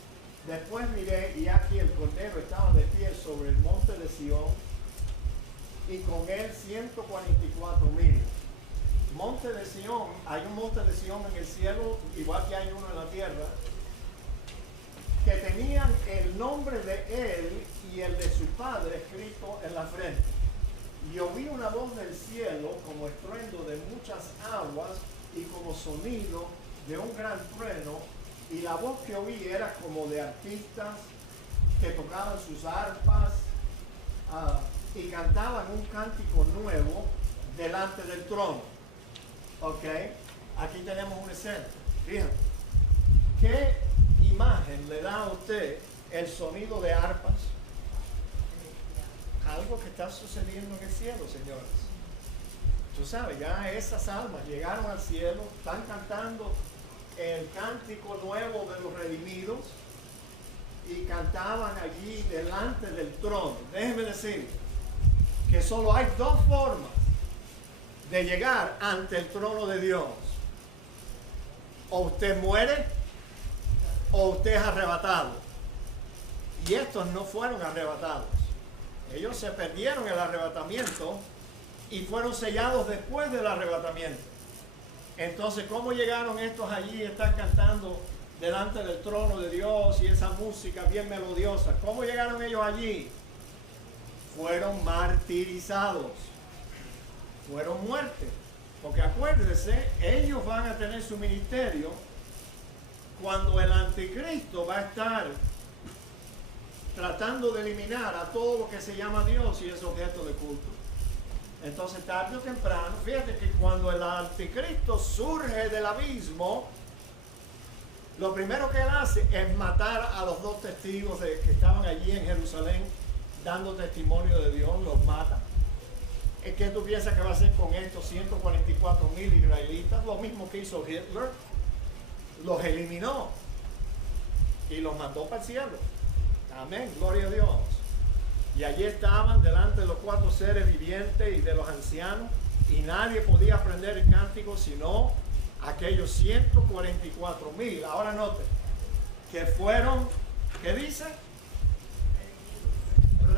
Después miré y aquí el Cordero estaba de pie sobre el monte de Sión y con él 144,000. Monte de Sión, hay un monte de Sión en el cielo, igual que hay uno en la tierra, que tenían el nombre de él y el de su padre escrito en la frente. Y oí una voz del cielo como estruendo de muchas aguas y como sonido de un gran trueno, y la voz que oí era como de artistas que tocaban sus arpas y cantaban un cántico nuevo delante del trono. Ok, aquí tenemos un escena. Fíjate, ¿qué imagen le da a usted el sonido de arpas? Algo que está sucediendo en el cielo, señores. Tú sabes, ya esas almas llegaron al cielo, están cantando el cántico nuevo de los redimidos y cantaban allí delante del trono. Déjeme decir que solo hay dos formas de llegar ante el trono de Dios. O usted muere o usted es arrebatado. Y estos no fueron arrebatados. Ellos se perdieron el arrebatamiento y fueron sellados después del arrebatamiento. Entonces, ¿cómo llegaron estos allí? Están cantando delante del trono de Dios y esa música bien melodiosa. ¿Cómo llegaron ellos allí? Fueron martirizados. Fueron muertos. Porque acuérdense, ellos van a tener su ministerio cuando el anticristo va a estar tratando de eliminar a todo lo que se llama Dios y es objeto de culto. Entonces, tarde o temprano, fíjate que cuando el anticristo surge del abismo, lo primero que él hace es matar a los dos testigos que estaban allí en Jerusalén dando testimonio de Dios, los mata. ¿Qué tú piensas que va a hacer con estos 144,000 israelitas? Lo mismo que hizo Hitler, los eliminó y los mandó para el cielo. Amén, gloria a Dios. Y allí estaban delante de los 4 seres vivientes y de los ancianos, y nadie podía aprender el cántico sino aquellos 144,000. Ahora note que fueron, ¿qué dice?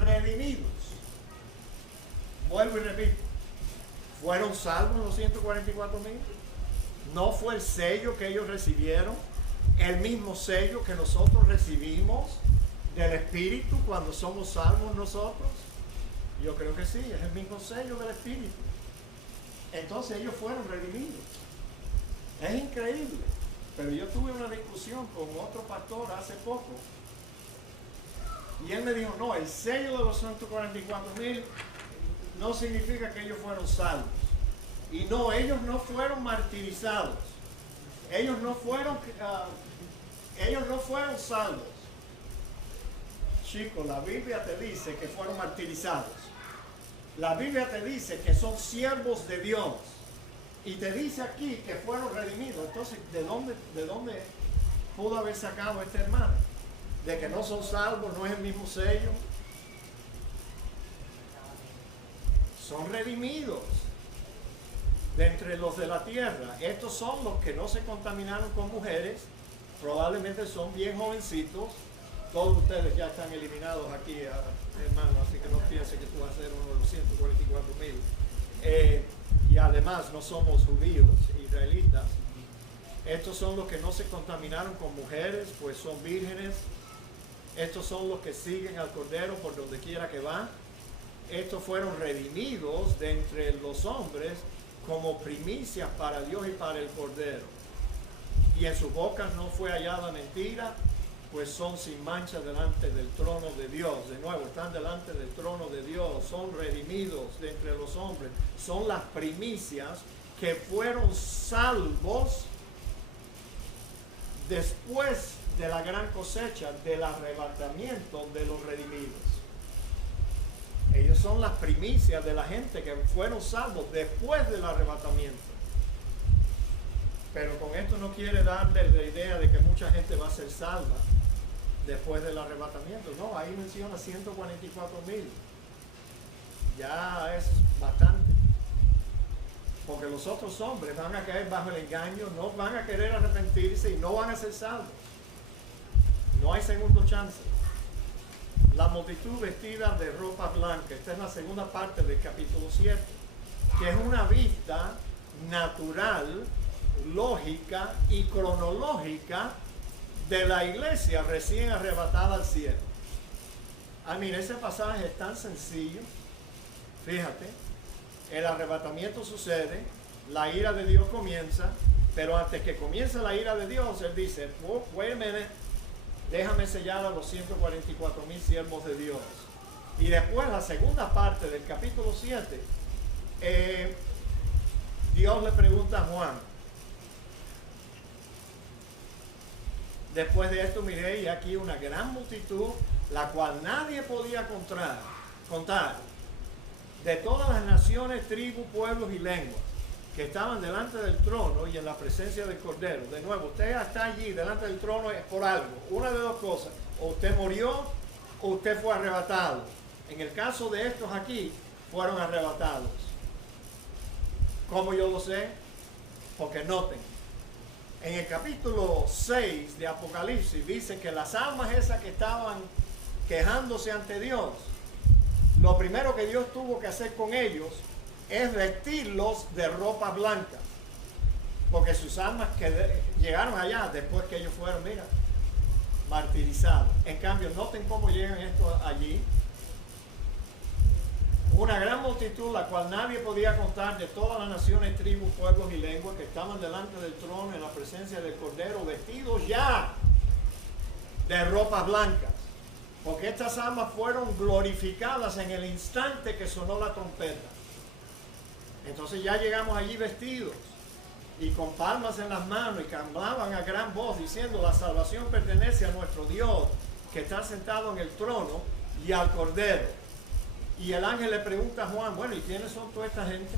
Redimidos. Vuelvo y repito, ¿fueron salvos los 144,000? ¿No fue el sello que ellos recibieron? El mismo sello que nosotros recibimos del Espíritu cuando somos salvos nosotros. Yo creo que sí, es el mismo sello del Espíritu. Entonces ellos fueron redimidos. Es increíble. Pero yo tuve una discusión con otro pastor hace poco y él me dijo, no, el sello de los 144,000 no significa que ellos fueron salvos. Y no, ellos no fueron martirizados. Ellos no fueron salvos. Chicos, la Biblia te dice que fueron martirizados. La Biblia te dice que son siervos de Dios. Y te dice aquí que fueron redimidos. Entonces, ¿de dónde pudo haber sacado este hermano? De que no son salvos, no es el mismo sello. Son redimidos de entre los de la tierra. Estos son los que no se contaminaron con mujeres. Probablemente son bien jovencitos. Todos ustedes ya están eliminados aquí, hermano, así que no piense que tú vas a ser uno de los 144,000. Y además no somos judíos, israelitas. Estos son los que no se contaminaron con mujeres, pues son vírgenes. Estos son los que siguen al Cordero por donde quiera que va. Estos fueron redimidos de entre los hombres como primicias para Dios y para el Cordero. Y en sus bocas no fue hallada mentira, pues son sin mancha delante del trono de Dios. De nuevo, están delante del trono de Dios, son redimidos de entre los hombres, son las primicias que fueron salvos después de la gran cosecha del arrebatamiento de los redimidos. Ellos que son las primicias de la gente que fueron salvos después del arrebatamiento. Pero con esto no quiere darle la idea de que mucha gente va a ser salva después del arrebatamiento. No, ahí menciona 144,000. Ya es bastante. Porque los otros hombres van a caer bajo el engaño, no van a querer arrepentirse y no van a ser salvos. No hay segundo chance. La multitud vestida de ropa blanca. Esta es la segunda parte del capítulo 7, que es una vista natural, lógica y cronológica de la iglesia recién arrebatada al cielo. Mira, ese pasaje es tan sencillo. Fíjate, el arrebatamiento sucede, la ira de Dios comienza, pero antes que comience la ira de Dios, Él dice, wait a minute, déjame sellar a los 144,000 siervos de Dios. Y después, la segunda parte del capítulo 7, Dios le pregunta a Juan, después de esto miré y aquí una gran multitud, la cual nadie podía contar, de todas las naciones, tribus, pueblos y lenguas, que estaban delante del trono y en la presencia del Cordero. De nuevo, usted está allí delante del trono es por algo. Una de dos cosas, o usted murió o usted fue arrebatado. En el caso de estos aquí, fueron arrebatados. ¿Cómo yo lo sé? Porque noten, en el capítulo 6 de Apocalipsis dice que las almas esas que estaban quejándose ante Dios, lo primero que Dios tuvo que hacer con ellos es vestirlos de ropa blanca, porque sus almas llegaron allá después que ellos fueron, mira, martirizados. En cambio, noten cómo llegan estos allí. Una gran multitud, la cual nadie podía contar, de todas las naciones, tribus, pueblos y lenguas, que estaban delante del trono en la presencia del Cordero, vestidos ya de ropas blancas, porque estas almas fueron glorificadas en el instante que sonó la trompeta. Entonces ya llegamos allí vestidos y con palmas en las manos y clamaban a gran voz diciendo, la salvación pertenece a nuestro Dios que está sentado en el trono y al Cordero. Y el ángel le pregunta a Juan, bueno, ¿y quiénes son toda esta gente?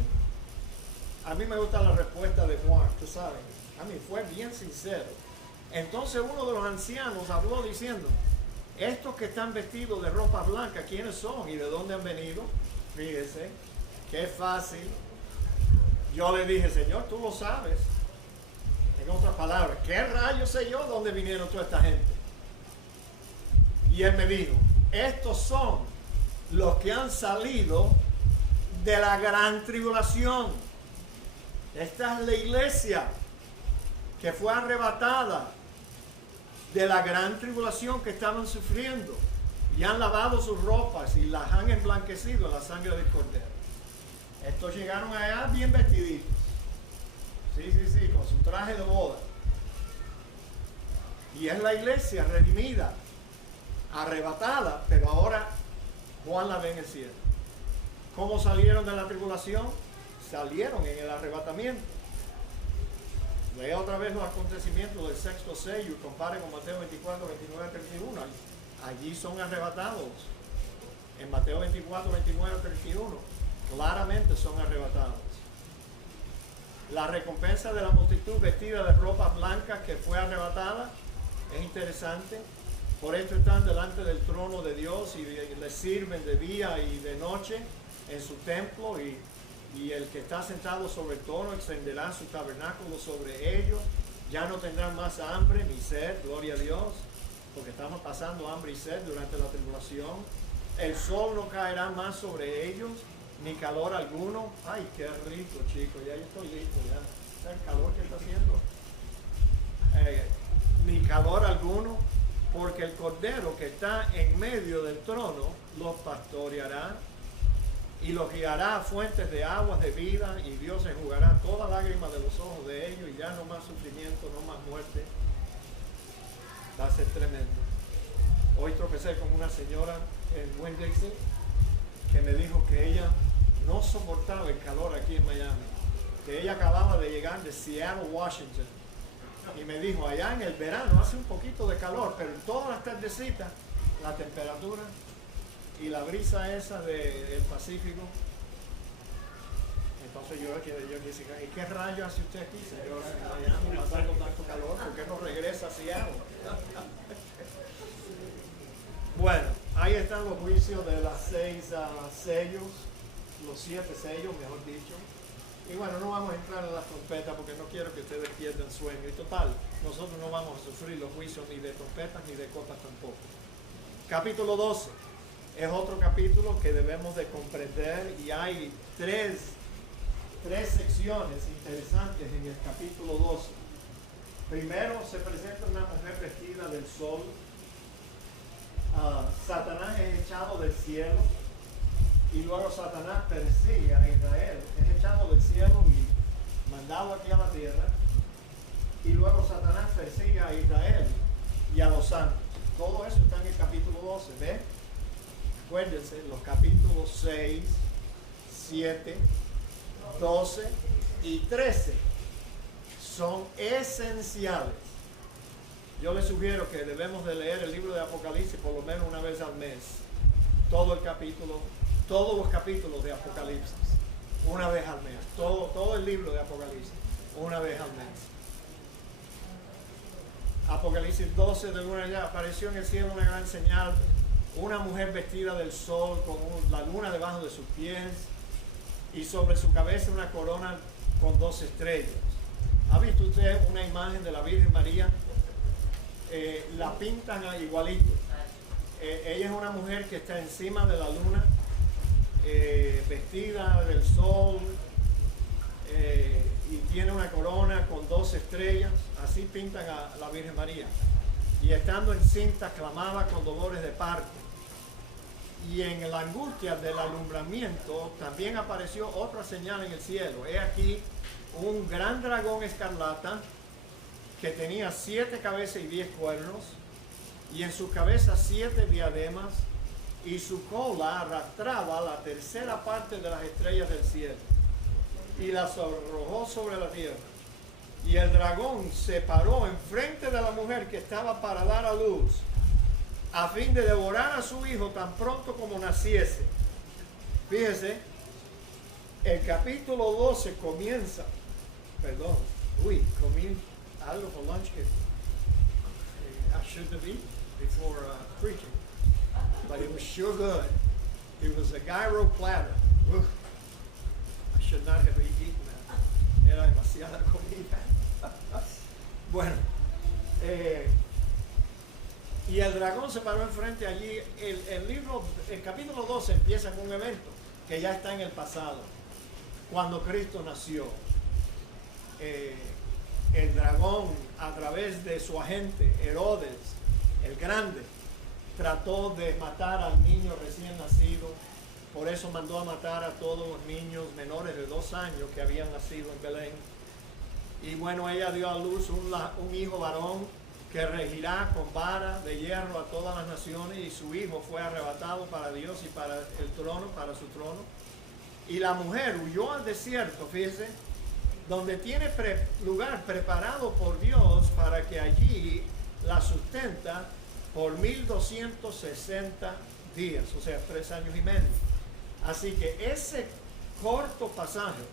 A mí me gusta la respuesta de Juan, tú sabes, a mí fue bien sincero. Entonces uno de los ancianos habló diciendo, estos que están vestidos de ropa blanca, ¿quiénes son y de dónde han venido? Fíjese, qué fácil. Yo le dije, Señor, tú lo sabes. En otras palabras, ¿qué rayos sé yo dónde vinieron toda esta gente? Y él me dijo, estos son los que han salido de la gran tribulación. Esta es la iglesia que fue arrebatada de la gran tribulación que estaban sufriendo y han lavado sus ropas y las han emblanquecido en la sangre del Cordero. Estos llegaron allá bien vestiditos, sí, con su traje de boda, y es la iglesia redimida, arrebatada, pero ahora Juan la ve en el cielo. ¿Cómo salieron de la tribulación? Salieron en el arrebatamiento. Lea otra vez los acontecimientos del sexto sello y compare con Mateo 24, 29, 31. Allí son arrebatados. En Mateo 24, 29, 31. Claramente son arrebatados. La recompensa de la multitud vestida de ropas blancas que fue arrebatada es interesante. Por esto están delante del trono de Dios y le sirven de día y de noche en su templo, y el que está sentado sobre el trono extenderá su tabernáculo sobre ellos. Ya no tendrán más hambre ni sed, gloria a Dios, porque estamos pasando hambre y sed durante la tribulación. El sol no caerá más sobre ellos, ni calor alguno. Ay, qué rico, chicos, ya yo estoy listo, ya. ¿Sabes el calor que está haciendo? Ni calor alguno, porque el Cordero que está en medio del trono los pastoreará y los guiará a fuentes de aguas de vida, y Dios enjugará toda lágrima de los ojos de ellos, y ya no más sufrimiento, no más muerte. Va a ser tremendo. Hoy tropecé con una señora en Winn-Dixie que me dijo que ella no soportaba el calor aquí en Miami, que ella acababa de llegar de Seattle, Washington, y me dijo, allá en el verano hace un poquito de calor, pero en todas las tardecitas la temperatura y la brisa esa del Pacífico. Entonces yo dije, ¿y qué rayo hace usted aquí, señor? Si Miami pasando tanto calor, ¿por qué no regresa hacia agua? Bueno, ahí están los juicios de las 6 sellos, los 7 sellos, mejor dicho. Y bueno, no vamos a entrar en las trompetas porque no quiero que ustedes pierdan sueño. Y total, nosotros no vamos a sufrir los juicios ni de trompetas ni de copas tampoco. Capítulo 12 es otro capítulo que debemos de comprender y hay tres secciones interesantes en el capítulo 12. Primero se presenta una mujer vestida del sol. Satanás es echado del cielo y luego Satanás persigue a Israel. Es echado del cielo y mandado aquí a la tierra. Y luego Satanás persigue a Israel y a los santos. Todo eso está en el capítulo 12. ¿Ve? Acuérdense, los capítulos 6, 7, 12 y 13 son esenciales. Yo les sugiero que debemos de leer el libro de Apocalipsis por lo menos una vez al mes. Todos los capítulos de Apocalipsis, una vez al mes. Todo el libro de Apocalipsis, una vez al mes. Apocalipsis 12, de luna ya, apareció en el cielo una gran señal, una mujer vestida del sol con la luna debajo de sus pies y sobre su cabeza una corona con 2 estrellas. ¿Ha visto usted una imagen de la Virgen María? La pintan igualito. Ella es una mujer que está encima de la luna, vestida del sol, y tiene una corona con 2 estrellas. Así pintan a la Virgen María. Y estando encinta clamaba con dolores de parto. Y en la angustia del alumbramiento también apareció otra señal en el cielo. He aquí un gran dragón escarlata que tenía 7 cabezas y 10 cuernos, y en su cabeza 7 diademas, y su cola arrastraba la tercera parte de las estrellas del cielo, y las arrojó sobre la tierra. Y el dragón se paró enfrente de la mujer que estaba para dar a luz, a fin de devorar a su hijo tan pronto como naciese. Fíjese, el capítulo 12 comienza, algo for lunch que I shouldn't have eaten before preaching, but it was sure good. It was a gyro platter. Ugh. I should not have eaten that. Era demasiada comida. Bueno, y el dragón se paró enfrente allí. El capítulo 12 empieza con un evento que ya está en el pasado, cuando Cristo nació. El dragón, a través de su agente Herodes el Grande, trató de matar al niño recién nacido. Por eso mandó a matar a todos los niños menores de 2 años que habían nacido en Belén. Y bueno, ella dio a luz un hijo varón que regirá con vara de hierro a todas las naciones, y su hijo fue arrebatado para Dios y para el trono, para su trono. Y la mujer huyó al desierto, fíjese, donde tiene lugar preparado por Dios para que allí la sustenta por 1260 días, o sea, 3 años y medio. Así que ese corto pasaje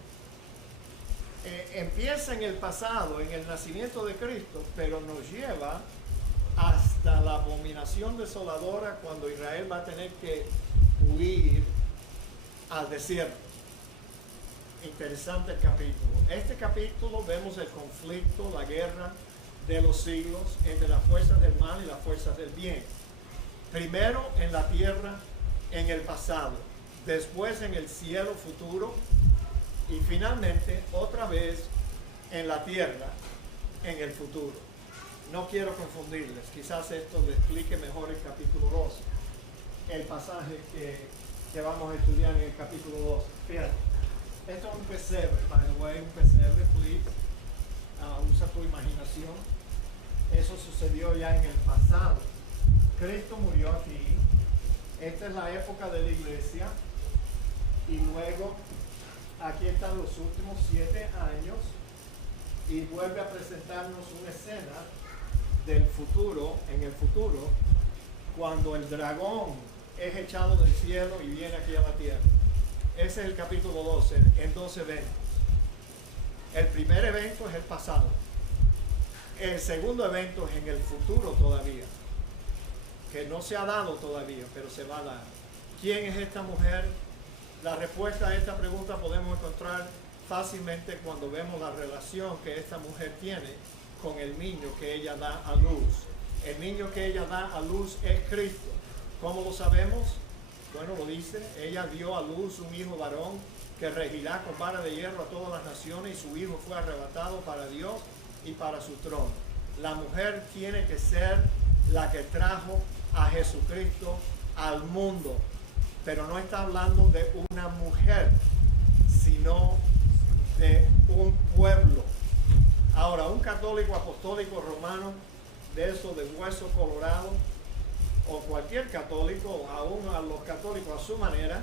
empieza en el pasado, en el nacimiento de Cristo, pero nos lleva hasta la abominación desoladora, cuando Israel va a tener que huir al desierto. Interesante el capítulo. Este capítulo vemos el conflicto, la guerra de los siglos entre las fuerzas del mal y las fuerzas del bien. Primero en la tierra, en el pasado, después en el cielo futuro, y finalmente otra vez en la tierra, en el futuro. No quiero confundirles, quizás esto le explique mejor el capítulo 12, el pasaje que vamos a estudiar en el capítulo 12. Fíjate, esto es un pesebre, by the way, un pesebre, please. Usa tu imaginación. Eso sucedió ya en el pasado. Cristo murió aquí. Esta es la época de la iglesia. Y luego, aquí están los últimos 7 años. Y vuelve a presentarnos una escena del futuro, en el futuro, cuando el dragón es echado del cielo y viene aquí a la tierra. Ese es el capítulo 12, en 2 eventos. El primer evento es el pasado. El segundo evento es en el futuro todavía, que no se ha dado todavía, pero se va a dar. ¿Quién es esta mujer? La respuesta a esta pregunta podemos encontrar fácilmente cuando vemos la relación que esta mujer tiene con el niño que ella da a luz. El niño que ella da a luz es Cristo. ¿Cómo lo sabemos? Bueno, lo dice, ella dio a luz un hijo varón que regirá con vara de hierro a todas las naciones, y su hijo fue arrebatado para Dios y para su trono. La mujer tiene que ser la que trajo a Jesucristo al mundo, pero no está hablando de una mujer, sino de un pueblo. Ahora, un católico apostólico romano, de eso de hueso colorado, o cualquier católico, aún a los católicos a su manera,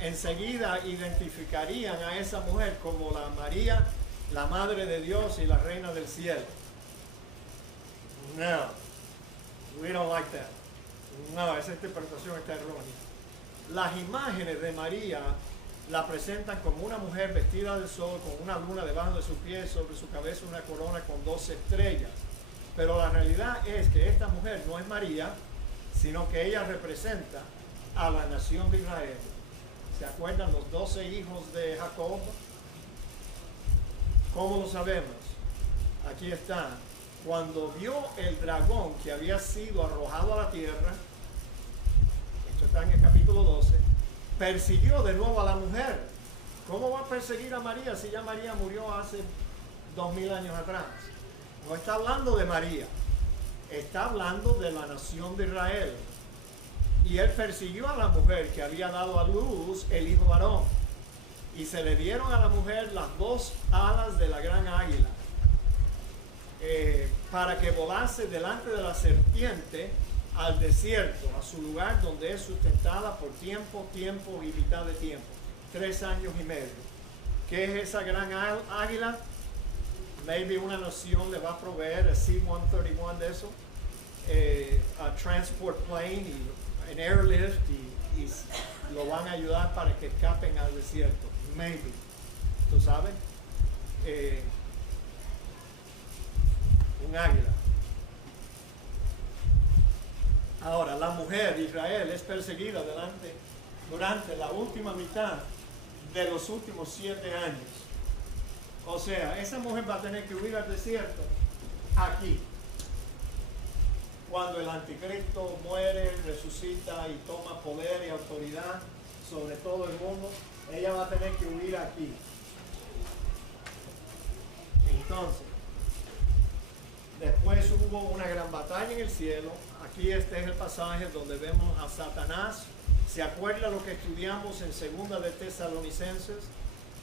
enseguida identificarían a esa mujer como la María, la Madre de Dios y la Reina del Cielo. No, we don't like that. No, esa interpretación está errónea. Las imágenes de María la presentan como una mujer vestida del sol, con una luna debajo de sus pies, sobre su cabeza una corona con 12 estrellas. Pero la realidad es que esta mujer no es María, sino que ella representa a la nación de Israel. ¿Se acuerdan los 12 hijos de Jacob? ¿Cómo lo sabemos? Aquí está. Cuando vio el dragón que había sido arrojado a la tierra, esto está en el capítulo 12, persiguió de nuevo a la mujer. ¿Cómo va a perseguir a María si ya María murió hace 2000 años atrás? No está hablando de María, está hablando de la nación de Israel. Y él persiguió a la mujer que había dado a luz el hijo varón. Y se le dieron a la mujer las 2 alas de la gran águila, para que volase delante de la serpiente al desierto, a su lugar donde es sustentada por tiempo y mitad de tiempo, 3 años y medio. ¿Qué es esa gran águila? Maybe una nación le va a proveer a C-131 de eso, a transport plane y an airlift, y lo van a ayudar para que escapen al desierto. Maybe. ¿Tú sabes? Un águila. Ahora, la mujer de Israel es perseguida durante la última mitad de los últimos 7 años. O sea, esa mujer va a tener que huir al desierto aquí. Cuando el anticristo muere, resucita y toma poder y autoridad sobre todo el mundo, ella va a tener que huir aquí. Entonces, después hubo una gran batalla en el cielo. Aquí este es el pasaje donde vemos a Satanás. ¿Se acuerda lo que estudiamos en 2 de Tesalonicenses?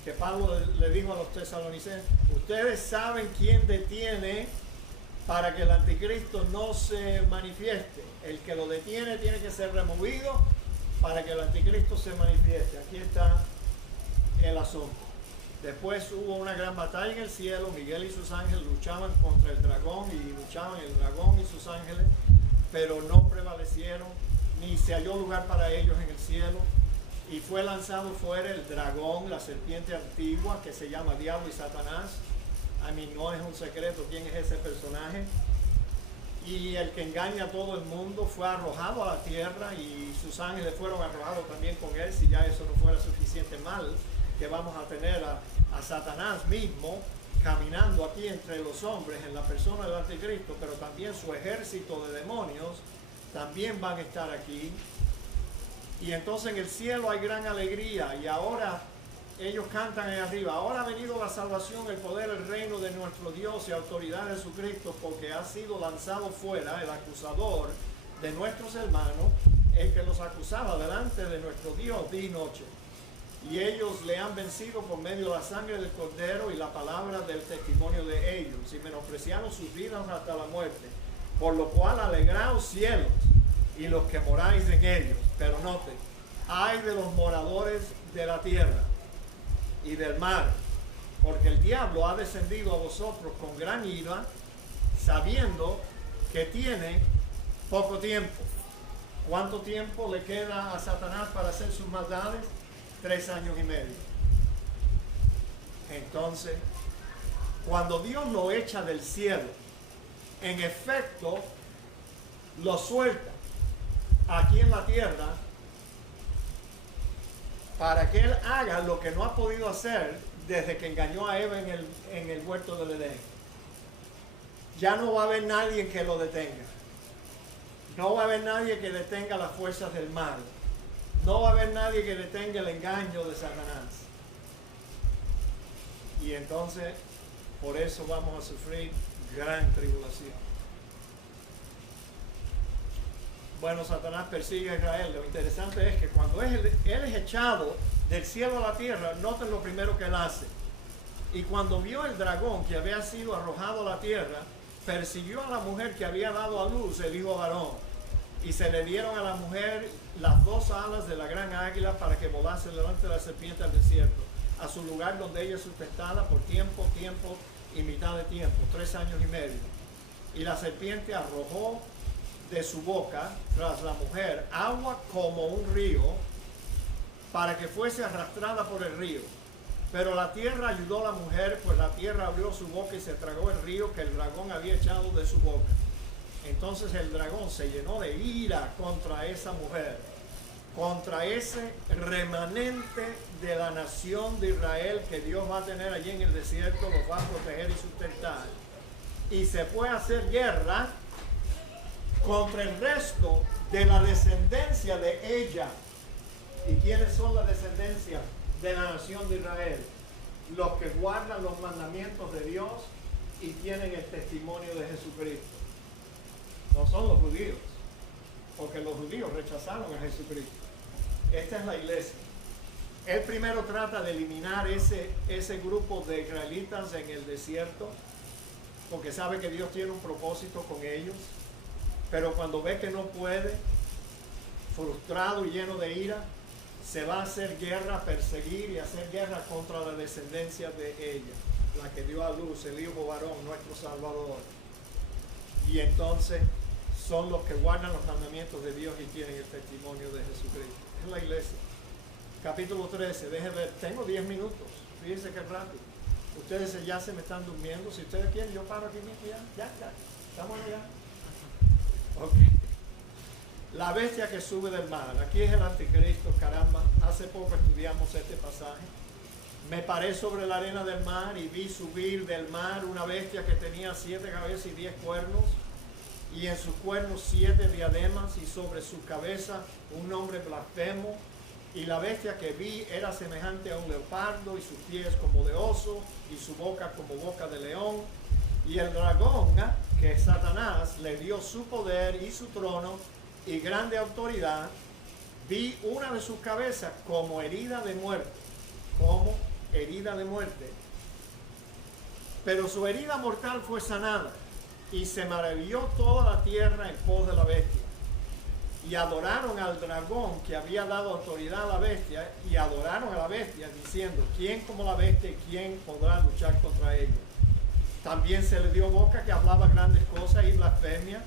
Que Pablo le dijo a los tesalonicenses: ustedes saben quién detiene para que el anticristo no se manifieste. El que lo detiene tiene que ser removido para que el anticristo se manifieste. Aquí está el asunto. Después hubo una gran batalla en el cielo. Miguel y sus ángeles luchaban contra el dragón, y luchaban el dragón y sus ángeles, pero no prevalecieron, ni se halló lugar para ellos en el cielo. Y fue lanzado fuera el dragón, la serpiente antigua, que se llama Diablo y Satanás. A mí no es un secreto quién es ese personaje. Y el que engaña a todo el mundo fue arrojado a la tierra, y sus ángeles fueron arrojados también con él. Si ya eso no fuera suficiente mal, que vamos a tener a Satanás mismo caminando aquí entre los hombres en la persona del anticristo, pero también su ejército de demonios también van a estar aquí. Y entonces en el cielo hay gran alegría, y ahora ellos cantan ahí arriba: ahora ha venido la salvación, el poder, el reino de nuestro Dios y autoridad de Jesucristo, porque ha sido lanzado fuera el acusador de nuestros hermanos, el que los acusaba delante de nuestro Dios día y noche. Y ellos le han vencido por medio de la sangre del Cordero y la palabra del testimonio de ellos, y menospreciaron sus vidas hasta la muerte. Por lo cual alegraos cielos y los que moráis en ellos. Pero noten, ay de los moradores de la tierra y del mar, porque el diablo ha descendido a vosotros con gran ira, sabiendo que tiene poco tiempo. ¿Cuánto tiempo le queda a Satanás para hacer sus maldades? 3 años y medio. Entonces, cuando Dios lo echa del cielo, en efecto, lo suelta aquí en la tierra para que Él haga lo que no ha podido hacer desde que engañó a Eva en el huerto del Edén. Ya no va a haber nadie que lo detenga. No va a haber nadie que detenga las fuerzas del mal. No va a haber nadie que detenga el engaño de Satanás. Y entonces, por eso vamos a sufrir gran tribulación. Bueno, Satanás persigue a Israel. Lo interesante es que cuando él es echado del cielo a la tierra, noten lo primero que él hace. Y cuando vio el dragón que había sido arrojado a la tierra, persiguió a la mujer que había dado a luz el hijo varón. Y se le dieron a la mujer las 2 alas de la gran águila para que volase delante de la serpiente al desierto, a su lugar donde ella es sustentada por tiempo y mitad de tiempo, 3 años y medio. Y la serpiente arrojó de su boca tras la mujer agua como un río, para que fuese arrastrada por el río. Pero la tierra ayudó a la mujer, pues la tierra abrió su boca y se tragó el río que el dragón había echado de su boca. Entonces el dragón se llenó de ira contra esa mujer, contra ese remanente de la nación de Israel que Dios va a tener allí en el desierto, los va a proteger y sustentar. Y se fue a hacer guerra contra el resto de la descendencia de ella. ¿Y quiénes son la descendencia de la nación de Israel? Los que guardan los mandamientos de Dios y tienen el testimonio de Jesucristo. No son los judíos, porque los judíos rechazaron a Jesucristo. Esta es la iglesia. Él primero trata de eliminar ese grupo de israelitas en el desierto, porque sabe que Dios tiene un propósito con ellos, pero cuando ve que no puede, frustrado y lleno de ira, se va a hacer guerra, perseguir y hacer guerra contra la descendencia de ella, la que dio a luz el hijo varón, nuestro Salvador. Y entonces son los que guardan los mandamientos de Dios y tienen el testimonio de Jesucristo. Es la iglesia. Capítulo 13, déjenme ver, tengo 10 minutos, fíjense qué rápido. Ustedes ya se me están durmiendo, si ustedes quieren yo paro aquí mismo ya, estamos allá. Ok. La bestia que sube del mar, aquí es el anticristo, caramba, hace poco estudiamos este pasaje. Me paré sobre la arena del mar y vi subir del mar una bestia que tenía 7 cabezas y 10 cuernos, y en sus cuernos 7 diademas, y sobre su cabeza un nombre blasfemo. Y la bestia que vi era semejante a un leopardo, y sus pies como de oso, y su boca como boca de león. Y el dragón, que es Satanás, le dio su poder y su trono y grande autoridad. Vi una de sus cabezas como herida de muerte, pero su herida mortal fue sanada, y se maravilló toda la tierra en pos de la bestia. Y adoraron al dragón que había dado autoridad a la bestia, y adoraron a la bestia, diciendo: ¿quién como la bestia y quién podrá luchar contra ella? También se le dio boca que hablaba grandes cosas y blasfemia,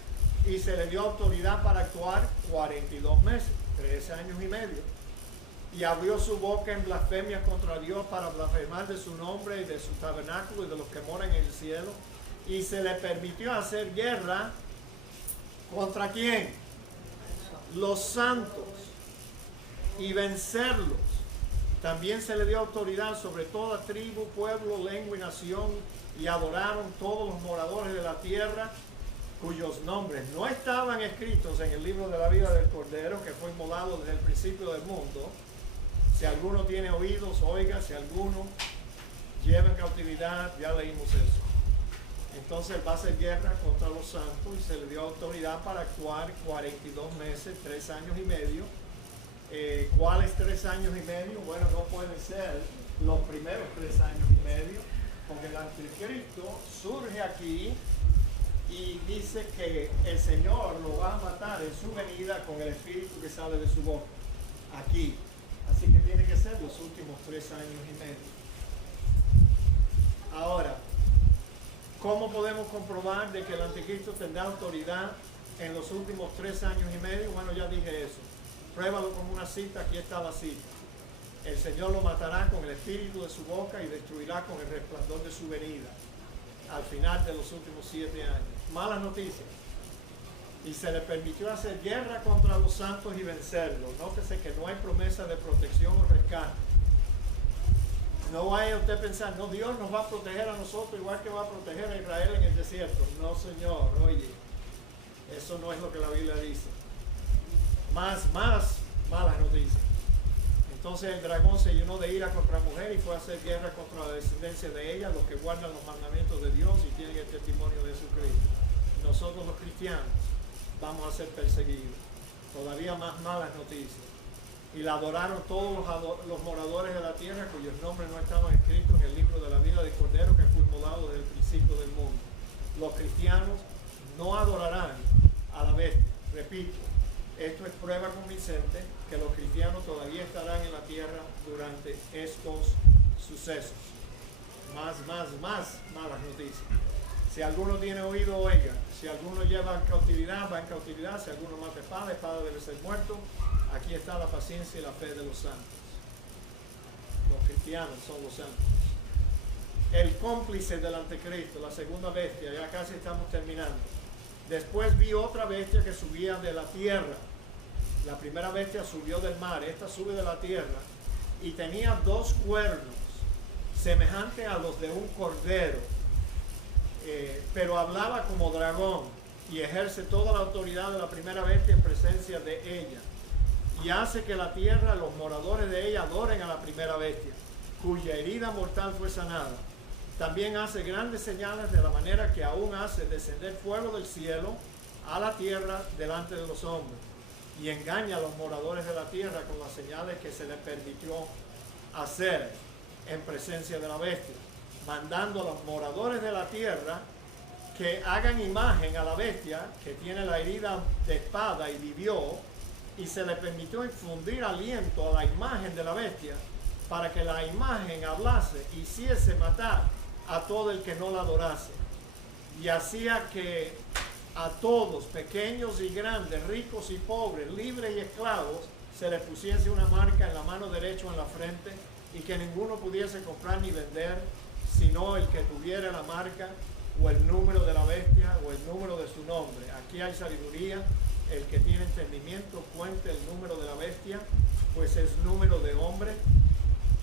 y se le dio autoridad para actuar 42 meses, 13 años y medio. Y abrió su boca en blasfemia contra Dios para blasfemar de su nombre y de su tabernáculo y de los que moran en el cielo. Y se le permitió hacer guerra ¿contra quién? Los santos, y vencerlos. También se le dio autoridad sobre toda tribu, pueblo, lengua y nación, y adoraron todos los moradores de la tierra, cuyos nombres no estaban escritos en el libro de la vida del Cordero, que fue inmolado desde el principio del mundo. Si alguno tiene oídos, oiga; si alguno lleva en cautividad, ya leímos eso. Entonces va a hacer guerra contra los santos, y se le dio autoridad para actuar 42 meses, 3 años y medio. ¿Cuáles 3 años y medio? Bueno, no pueden ser los primeros 3 años y medio, porque el anticristo surge aquí y dice que el Señor lo va a matar en su venida con el espíritu que sale de su boca, aquí. Así que tiene que ser los últimos 3 años y medio. Ahora, ¿cómo podemos comprobar de que el anticristo tendrá autoridad en los últimos 3 años y medio? Bueno, ya dije eso. Pruébalo como una cita, aquí está la cita. El Señor lo matará con el espíritu de su boca y destruirá con el resplandor de su venida, al final de los últimos 7 años. Malas noticias. Y se le permitió hacer guerra contra los santos y vencerlos. Nótese que no hay promesa de protección o rescate. No vaya usted a pensar, no, Dios nos va a proteger a nosotros igual que va a proteger a Israel en el desierto. No, Señor, oye, eso no es lo que la Biblia dice. Más malas noticias. Entonces el dragón se llenó de ira contra la mujer y fue a hacer guerra contra la descendencia de ella, los que guardan los mandamientos de Dios y tienen el testimonio de Jesucristo. Nosotros los cristianos vamos a ser perseguidos. Todavía más malas noticias. Y la adoraron todos los moradores de la tierra cuyos nombres no estaban escritos en el libro de la vida del Cordero que fue inmolado desde el principio del mundo. Los cristianos no adorarán a la bestia. Repito, esto es prueba convincente que los cristianos todavía estarán en la tierra durante estos sucesos. Más malas noticias. Si alguno tiene oído, oiga. Si alguno lleva en cautividad, va en cautividad. Si alguno mata espada debe ser muerto. Aquí está la paciencia y la fe de los santos. Los cristianos son los santos. El cómplice del anticristo, la segunda bestia, ya casi estamos terminando. Después vi otra bestia que subía de la tierra. La primera bestia subió del mar, esta sube de la tierra y tenía 2 cuernos semejantes a los de un cordero, pero hablaba como dragón y ejerce toda la autoridad de la primera bestia en presencia de ella y hace que la tierra, los moradores de ella adoren a la primera bestia, cuya herida mortal fue sanada. También hace grandes señales de la manera que aún hace descender fuego del cielo a la tierra delante de los hombres y engaña a los moradores de la tierra con las señales que se les permitió hacer en presencia de la bestia, mandando a los moradores de la tierra que hagan imagen a la bestia que tiene la herida de espada y vivió, y se le permitió infundir aliento a la imagen de la bestia para que la imagen hablase y hiciese matar a todo el que no la adorase, y hacía que a todos, pequeños y grandes, ricos y pobres, libres y esclavos, se les pusiese una marca en la mano derecha o en la frente, y que ninguno pudiese comprar ni vender, sino el que tuviera la marca o el número de la bestia o el número de su nombre. Aquí hay sabiduría. El que tiene entendimiento cuente el número de la bestia, pues es número de hombre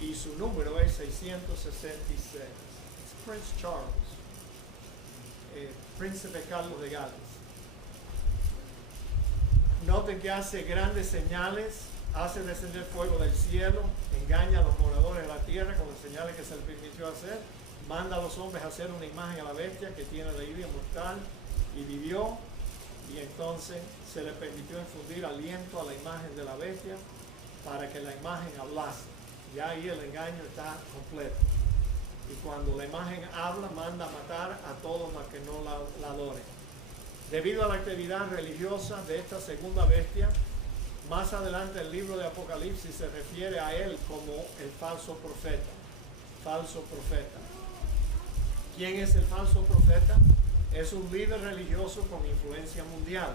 y su número es 666. Es Prince Charles, Príncipe Carlos de Gales. Noten que hace grandes señales, hace descender fuego del cielo, engaña a los moradores de la tierra con las señales que se le permitió hacer, manda a los hombres a hacer una imagen a la bestia que tiene la herida mortal y vivió, y entonces se le permitió infundir aliento a la imagen de la bestia para que la imagen hablase. Ya ahí el engaño está completo. Y cuando la imagen habla, manda a matar a todos los que no la adoren. Debido a la actividad religiosa de esta segunda bestia, más adelante el libro de Apocalipsis se refiere a él como el falso profeta. Falso profeta. ¿Quién es el falso profeta? Es un líder religioso con influencia mundial.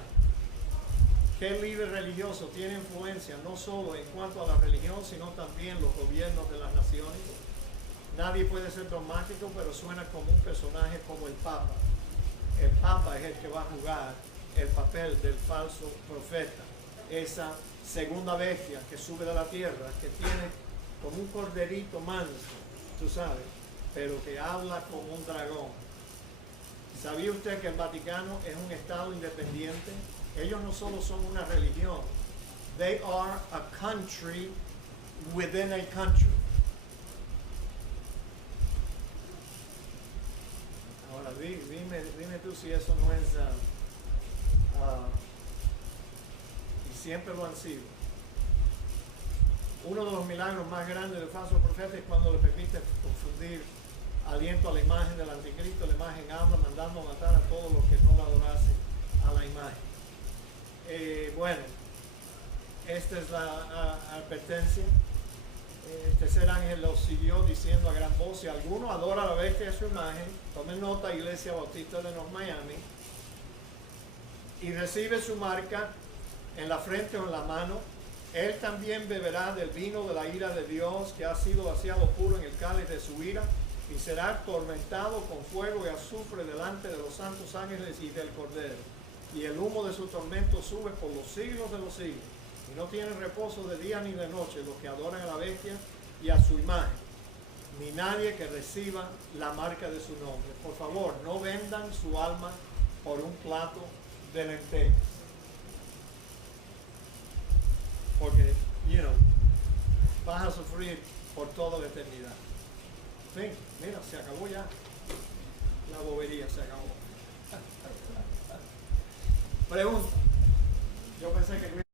¿Qué líder religioso tiene influencia no solo en cuanto a la religión, sino también los gobiernos de las naciones? Nadie puede ser dogmático, pero suena como un personaje como el Papa. El Papa es el que va a jugar el papel del falso profeta. Esa segunda bestia que sube de la tierra, que tiene como un corderito manso, tú sabes, pero que habla como un dragón. ¿Sabía usted que el Vaticano es un estado independiente? Ellos no solo son una religión, they are a country within a country. Ahora dime tú si eso no es, y siempre lo han sido. Uno de los milagros más grandes del falso profeta es cuando le permite confundir aliento a la imagen del anticristo. La imagen habla mandando matar a todos los que no la adorasen a la imagen. Bueno, esta es la advertencia. El tercer ángel los siguió diciendo a gran voz: si alguno adora a la bestia de su imagen, tomen nota, Iglesia Bautista de North Miami, y recibe su marca en la frente o en la mano, él también beberá del vino de la ira de Dios, que ha sido vaciado puro en el cáliz de su ira, y será atormentado con fuego y azufre delante de los santos ángeles y del Cordero. Y el humo de su tormento sube por los siglos de los siglos. Y no tienen reposo de día ni de noche los que adoran a la bestia y a su imagen, ni nadie que reciba la marca de su nombre. Por favor, no vendan su alma por un plato de lentejas. Porque, vas a sufrir por toda la eternidad. Ven, mira, se acabó ya. La bobería se acabó. Pregunta. Yo pensé que